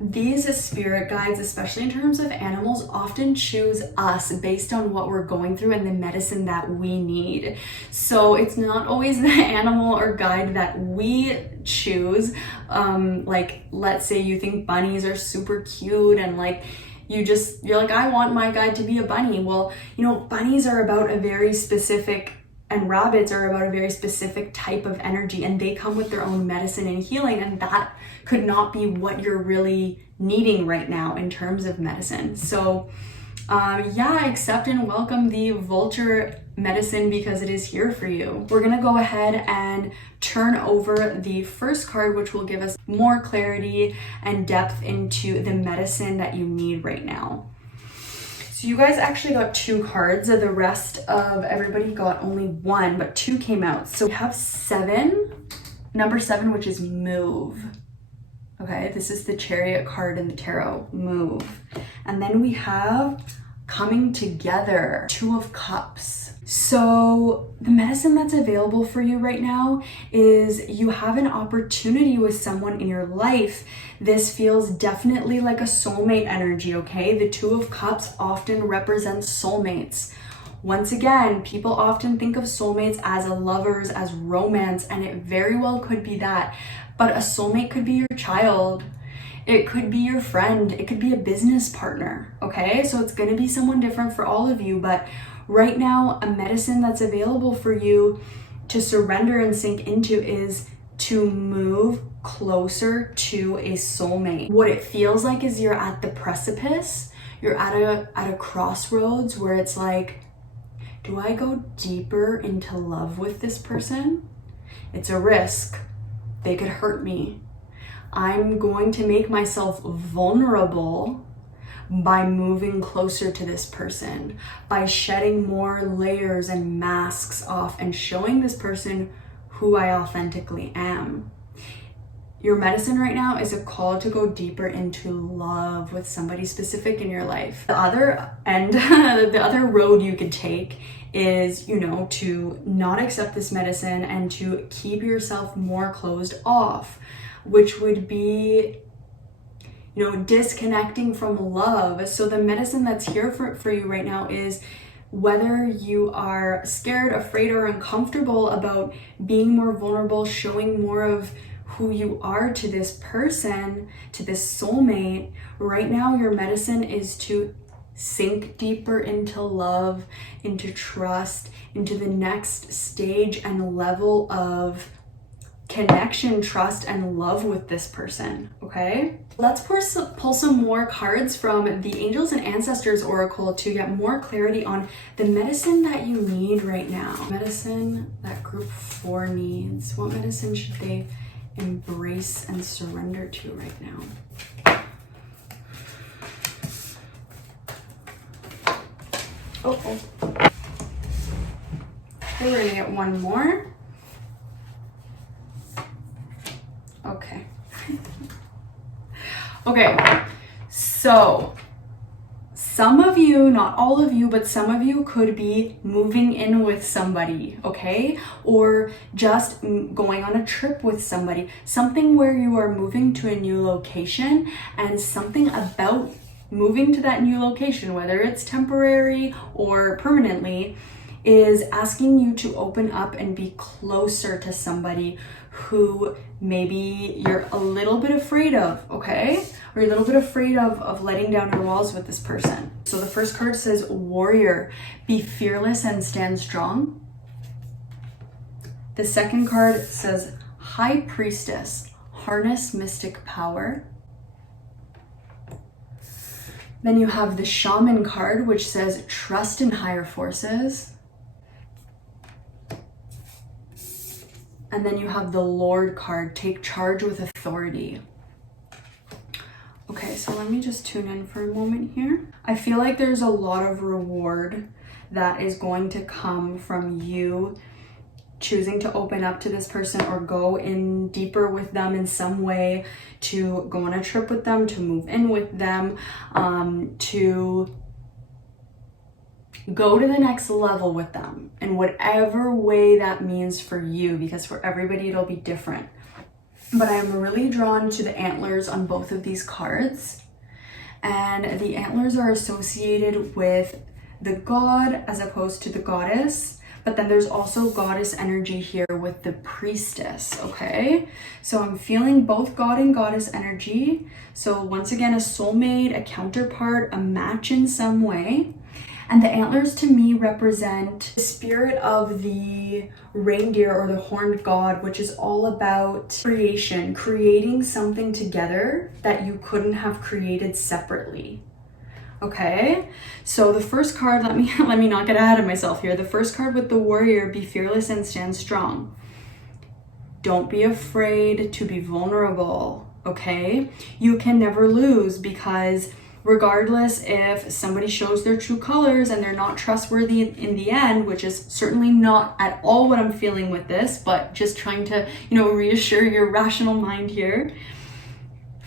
these spirit guides, especially in terms of animals, often choose us based on what we're going through and the medicine that we need. So it's not always the animal or guide that we choose. Like, let's say you think bunnies are super cute and like, you're like, I want my guide to be a bunny. Well, you know, bunnies are about a very specific, and rabbits are about a very specific type of energy, and they come with their own medicine and healing, and that could not be what you're really needing right now in terms of medicine. So yeah, accept and welcome the vulture medicine because it is here for you. We're gonna go ahead and turn over the first card, which will give us more clarity and depth into the medicine that you need right now. So you guys actually got 2 cards. The rest of everybody got only 1, but 2 came out. So we have 7 Number 7, which is move. Okay, this is the Chariot card in the tarot, move. And then we have coming together, 2 of Cups. So the medicine that's available for you right now is you have an opportunity with someone in your life. This feels definitely like a soulmate energy, okay? The 2 of Cups often represents soulmates. Once again, people often think of soulmates as lovers, as romance, and it very well could be that. But a soulmate could be your child. It could be your friend. It could be a business partner, okay? So it's gonna be someone different for all of you, but right now, a medicine that's available for you to surrender and sink into is to move closer to a soulmate. What it feels like is you're at the precipice. You're at a crossroads where it's like, do I go deeper into love with this person? It's a risk. They could hurt me. I'm going to make myself vulnerable by moving closer to this person, by shedding more layers and masks off and showing this person who I authentically am. Your medicine right now is a call to go deeper into love with somebody specific in your life. The other end, the other road you could take is, to not accept this medicine and to keep yourself more closed off, which would be, disconnecting from love. So the medicine that's here for you right now is whether you are scared, afraid, or uncomfortable about being more vulnerable, showing more of who you are to this person, to this soulmate. Right now, your medicine is to sink deeper into love, into trust, into the next stage and level of connection, trust, and love with this person, okay? Let's pull some more cards from the Angels and Ancestors Oracle to get more clarity on the medicine that you need right now. Medicine that group 4 needs. What medicine should they embrace and surrender to right now? Oh. Okay, we're gonna get one more. Okay. Okay, so some of you, not all of you, but some of you could be moving in with somebody, okay? Or just going on a trip with somebody. Something where you are moving to a new location, and something about moving to that new location, whether it's temporary or permanently, is asking you to open up and be closer to somebody who maybe you're a little bit afraid of, okay? Or you're a little bit afraid of letting down your walls with this person. So the first card says warrior, be fearless and stand strong. The second card says high priestess, harness mystic power. Then you have the shaman card, which says trust in higher forces. And then you have the Lord card, take charge with authority. Okay, so let me just tune in for a moment here. I feel like there's a lot of reward that is going to come from you choosing to open up to this person or go in deeper with them in some way, to go on a trip with them, to move in with them, to go to the next level with them in whatever way that means for you, because for everybody it'll be different. But I am really drawn to the antlers on both of these cards, and the antlers are associated with the god as opposed to the goddess, but then there's also goddess energy here with the priestess, okay? So I'm feeling both god and goddess energy. So once again, a soulmate, a counterpart, a match in some way. And the antlers to me represent the spirit of the reindeer or the horned god, which is all about creation, creating something together that you couldn't have created separately. Okay, so the first card, let me not get ahead of myself here. The first card with the warrior, be fearless and stand strong. Don't be afraid to be vulnerable, okay? You can never lose, because regardless if somebody shows their true colors and they're not trustworthy in the end, which is certainly not at all what I'm feeling with this, but just trying to, you know, reassure your rational mind here.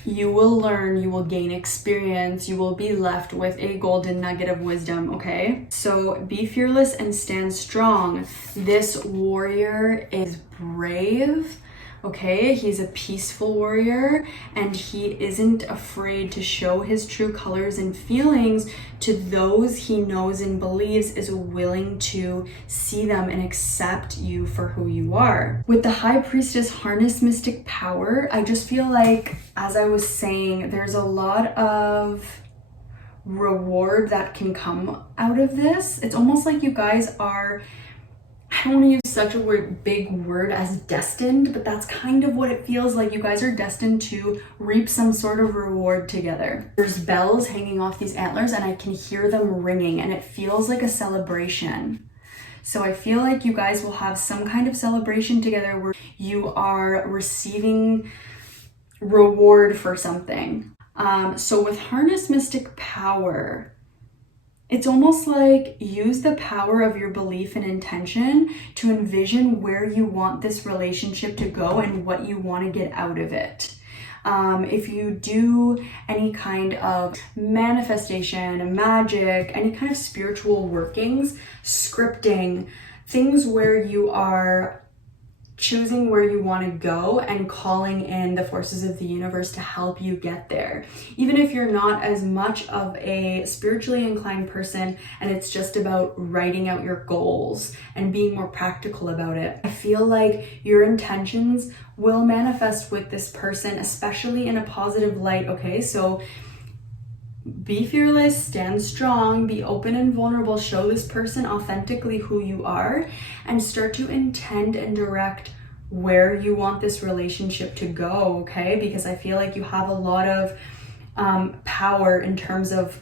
You will learn, you will gain experience, you will be left with a golden nugget of wisdom, okay? So be fearless and stand strong. This warrior is brave, okay? He's a peaceful warrior, and he isn't afraid to show his true colors and feelings to those he knows and believes is willing to see them and accept you for who you are. With the High Priestess harness mystic power, I just feel like, as I was saying, there's a lot of reward that can come out of this. It's almost like you guys are, I don't want to use such a big word as destined, but that's kind of what it feels like. You guys are destined to reap some sort of reward together. There's bells hanging off these antlers and I can hear them ringing, and it feels like a celebration. So I feel like you guys will have some kind of celebration together where you are receiving reward for something. So with harness mystic power, it's almost like use the power of your belief and intention to envision where you want this relationship to go and what you want to get out of it. If you do any kind of manifestation, magic, any kind of spiritual workings, scripting, things where you are choosing where you want to go and calling in the forces of the universe to help you get there. Even if you're not as much of a spiritually inclined person and it's just about writing out your goals and being more practical about it, I feel like your intentions will manifest with this person, especially in a positive light, okay? So be fearless, stand strong, be open and vulnerable, show this person authentically who you are, and start to intend and direct where you want this relationship to go, okay? Because I feel like you have a lot of power in terms of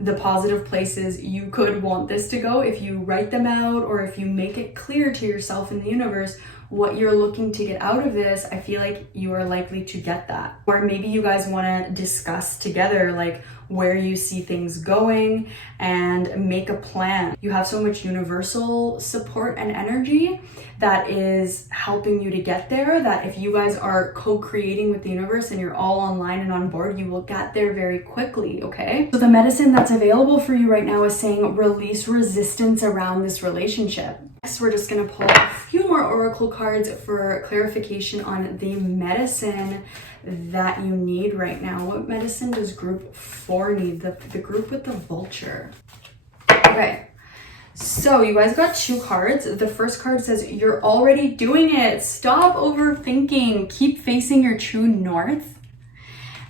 the positive places you could want this to go if you write them out, or if you make it clear to yourself in the universe what you're looking to get out of this. I feel like you are likely to get that. Or maybe you guys want to discuss together like where you see things going and make a plan. You have so much universal support and energy that is helping you to get there, that if you guys are co-creating with the universe and you're all online and on board, you will get there very quickly, okay? So the medicine that's available for you right now is saying release resistance around this relationship. Next, we're just going to pull a few more oracle cards for clarification on the medicine that you need right now. What medicine does group 4 need? The group with the vulture. Okay, so you guys got 2 cards. The first card says, you're already doing it. Stop overthinking. Keep facing your true north.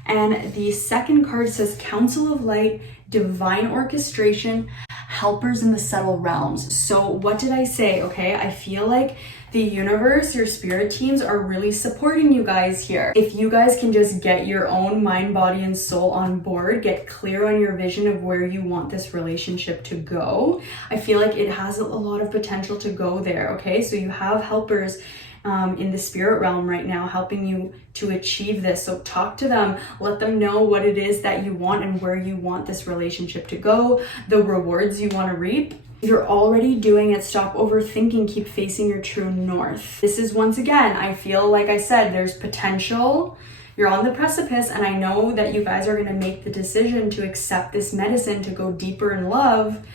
And the second card says, Council of Light, Divine Orchestration, Helpers in the Subtle Realms. So what did I say? Okay, I feel like the universe, your spirit teams are really supporting you guys here. If you guys can just get your own mind, body, and soul on board, get clear on your vision of where you want this relationship to go, I feel like it has a lot of potential to go there, okay? So you have helpers in the spirit realm right now helping you to achieve this. So talk to them, let them know what it is that you want and where you want this relationship to go, the rewards you want to reap. You're already doing it. Stop overthinking. Keep facing your true north. This is, once again, I feel like I said, there's potential. You're on the precipice, and I know that you guys are going to make the decision to accept this medicine to go deeper in love.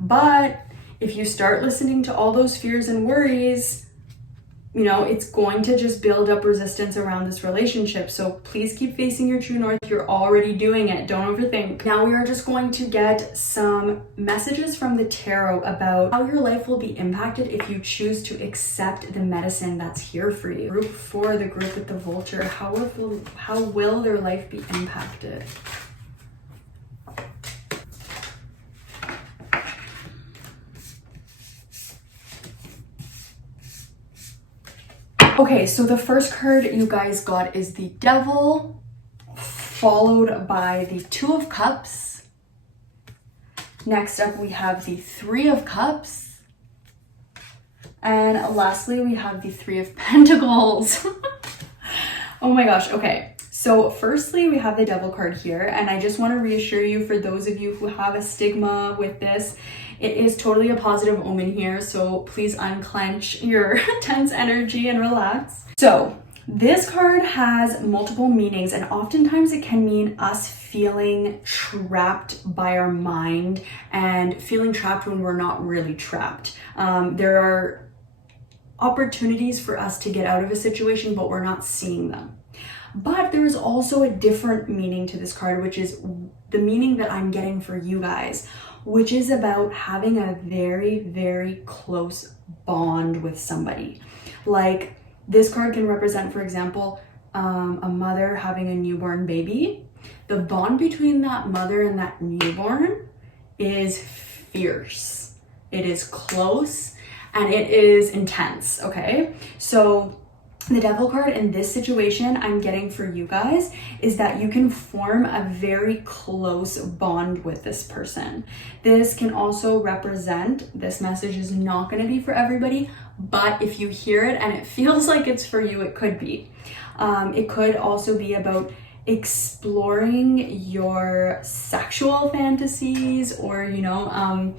But if you start listening to all those fears and worries, you know, it's going to just build up resistance around this relationship. So please keep facing your true north. You're already doing it. Don't overthink. Now we are just going to get some messages from the tarot about how your life will be impacted if you choose to accept the medicine that's here for you. Group 4, the group with the vulture, how will their life be impacted? Okay, so the first card you guys got is the Devil, followed by the 2 of Cups. Next up, we have the 3 of Cups. And lastly, we have the 3 of Pentacles. Oh my gosh, okay. So firstly, we have the Devil card here, and I just want to reassure you, for those of you who have a stigma with this, it is totally a positive omen here, so please unclench your tense energy and relax. So this card has multiple meanings, and oftentimes it can mean us feeling trapped by our mind and feeling trapped when we're not really trapped. There are opportunities for us to get out of a situation, but we're not seeing them. But there is also a different meaning to this card, which is the meaning that I'm getting for you guys, which is about having a very, very close bond with somebody. Like, this card can represent, for example, a mother having a newborn baby. The bond between that mother and that newborn is fierce. It is close and it is intense, okay? So the Devil card in this situation I'm getting for you guys is that you can form a very close bond with this person. This can also represent, this message is not going to be for everybody, but if you hear it and it feels like it's for you, it could be. It could also be about exploring your sexual fantasies or, you know,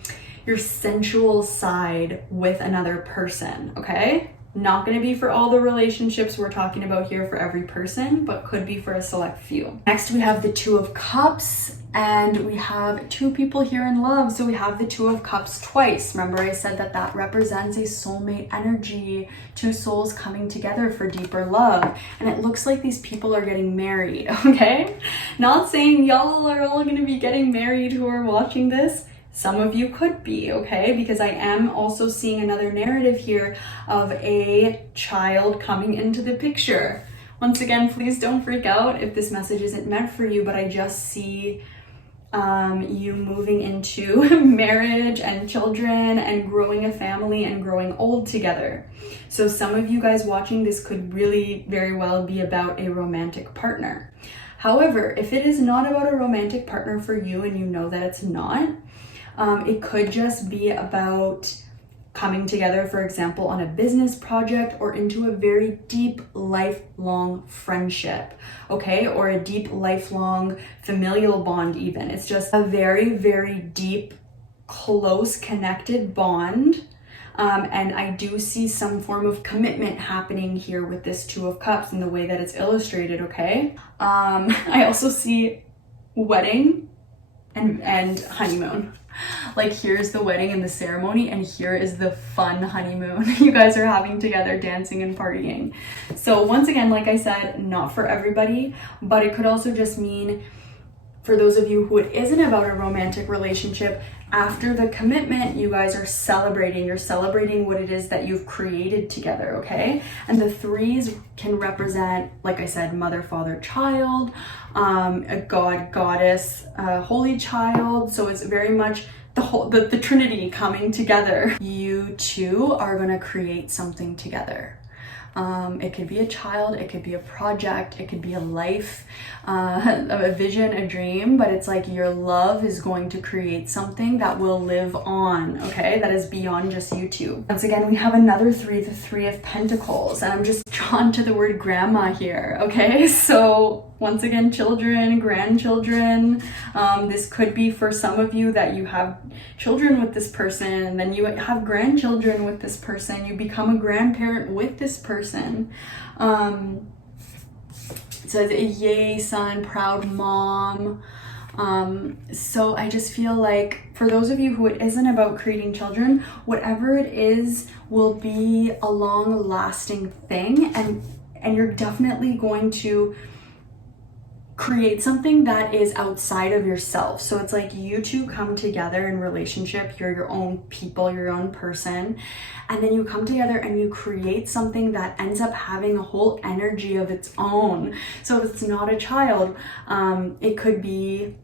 your sensual side with another person, okay? Not going to be for all the relationships we're talking about here for every person, but could be for a select few. Next, we have the Two of Cups, and we have two people here in love. So we have the Two of Cups twice. Remember, I said that that represents a soulmate energy, two souls coming together for deeper love. And it looks like these people are getting married, okay? Not saying y'all are all going to be getting married who are watching this. Some of you could be, okay? Because I am also seeing another narrative here of a child coming into the picture. Once again, please don't freak out if this message isn't meant for you, but I just see you moving into marriage and children and growing a family and growing old together. So some of you guys watching this could really very well be about a romantic partner. However, if it is not about a romantic partner for you and you know that it's not, it could just be about coming together, for example, on a business project or into a very deep, lifelong friendship, okay? Or a deep, lifelong familial bond even. It's just a very, very deep, close, connected bond. And I do see some form of commitment happening here with this Two of Cups in the way that it's illustrated, okay? I also see wedding and honeymoon. Like, here's the wedding and the ceremony, and here is the fun honeymoon you guys are having together, dancing and partying. So once again, like I said, not for everybody, but it could also just mean for those of you who it isn't about a romantic relationship, after the commitment, you guys are celebrating. You're celebrating what it is that you've created together, okay? And the threes can represent, like I said, mother, father, child, a god, goddess, holy child. So it's very much the Trinity coming together. You two are gonna create something together. It could be a child, it could be a project, it could be a life, a vision, a dream, but it's like your love is going to create something that will live on, okay? That is beyond just you two. Once again, we have another three, the Three of Pentacles, and I'm just drawn to the word grandma here, okay? So once again, children, grandchildren. This could be for some of you that you have children with this person, and then you have grandchildren with this person. You become a grandparent with this person. It says, yay, son, proud mom. So I just feel like for those of you who it isn't about creating children, whatever it is will be a long-lasting thing, and you're definitely going to create something that is outside of yourself. So it's like you two come together in relationship, you're your own people, your own person, and then you come together and you create something that ends up having a whole energy of its own. So if it's not a child, it could be,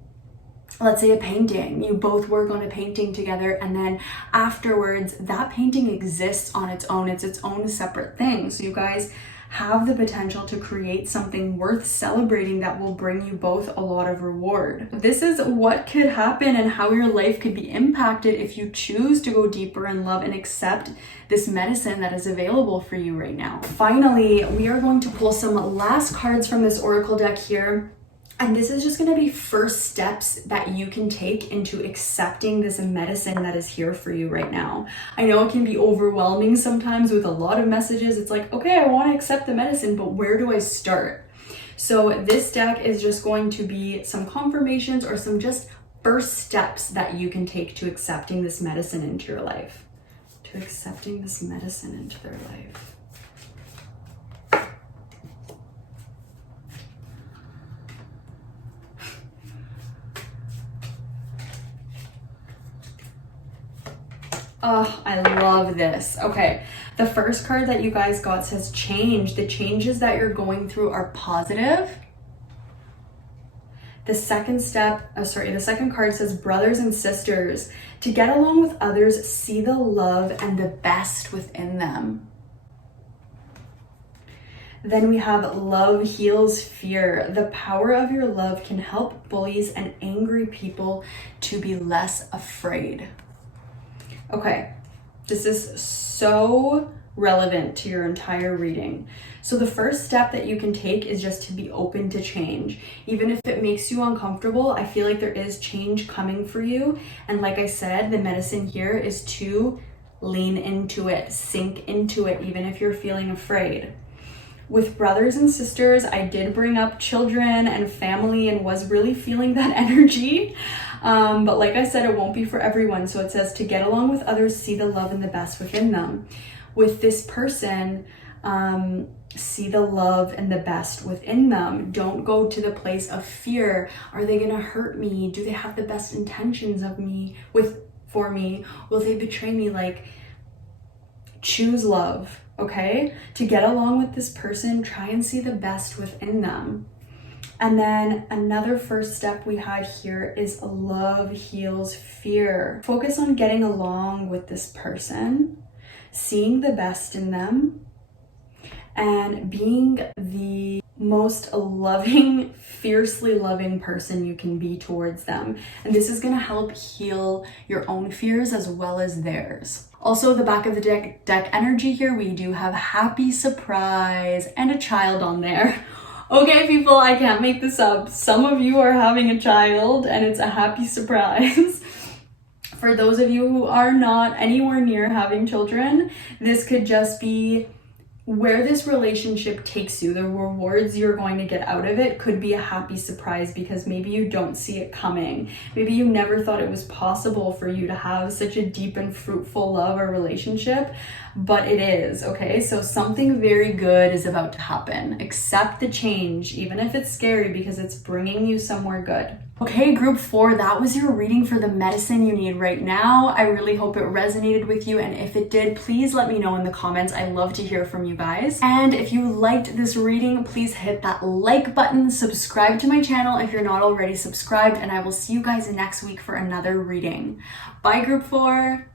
let's say, a painting. You both work on a painting together, and then afterwards that painting exists on its own. It's its own separate thing. So you guys have the potential to create something worth celebrating that will bring you both a lot of reward. This is what could happen and how your life could be impacted if you choose to go deeper in love and accept this medicine that is available for you right now. Finally, we are going to pull some last cards from this oracle deck here. And this is just going to be first steps that you can take into accepting this medicine that is here for you right now. I know it can be overwhelming sometimes with a lot of messages. It's like, okay, I want to accept the medicine, but where do I start? So this deck is just going to be some confirmations or some just first steps that you can take to accepting this medicine into your life. To accepting this medicine into their life. Oh, I love this. Okay, the first card that you guys got says change. The changes that you're going through are positive. The second card says brothers and sisters. To get along with others, see the love and the best within them. Then we have love heals fear. The power of your love can help bullies and angry people to be less afraid. Okay, this is so relevant to your entire reading. So the first step that you can take is just to be open to change. Even if it makes you uncomfortable, I feel like there is change coming for you. And like I said, the medicine here is to lean into it, sink into it, even if you're feeling afraid. With brothers and sisters, I did bring up children and family and was really feeling that energy. But like I said, it won't be for everyone. So it says to get along with others, see the love and the best within them. With this person, see the love and the best within them. Don't go to the place of fear. Are they gonna hurt me? Do they have the best intentions of me for me? Will they betray me? Like, choose love, okay? To get along with this person, try and see the best within them. And then another first step we had here is love heals fear. Focus on getting along with this person, seeing the best in them, and being the most loving, fiercely loving person you can be towards them. And this is going to help heal your own fears as well as theirs. Also, the back of the deck energy here, we do have happy surprise and a child on there. Okay, people, I can't make this up. Some of you are having a child and it's a happy surprise. For those of you who are not anywhere near having children, this could just be where this relationship takes you. The rewards you're going to get out of it could be a happy surprise because maybe you don't see it coming. Maybe you never thought it was possible for you to have such a deep and fruitful love or relationship, but it is, okay? So something very good is about to happen. Accept the change, even if it's scary, because it's bringing you somewhere good. Okay, group 4, that was your reading for the medicine you need right now. I really hope it resonated with you, and if it did, please let me know in the comments. I love to hear from you guys. And if you liked this reading, please hit that like button, subscribe to my channel if you're not already subscribed, and I will see you guys next week for another reading. Bye, group 4.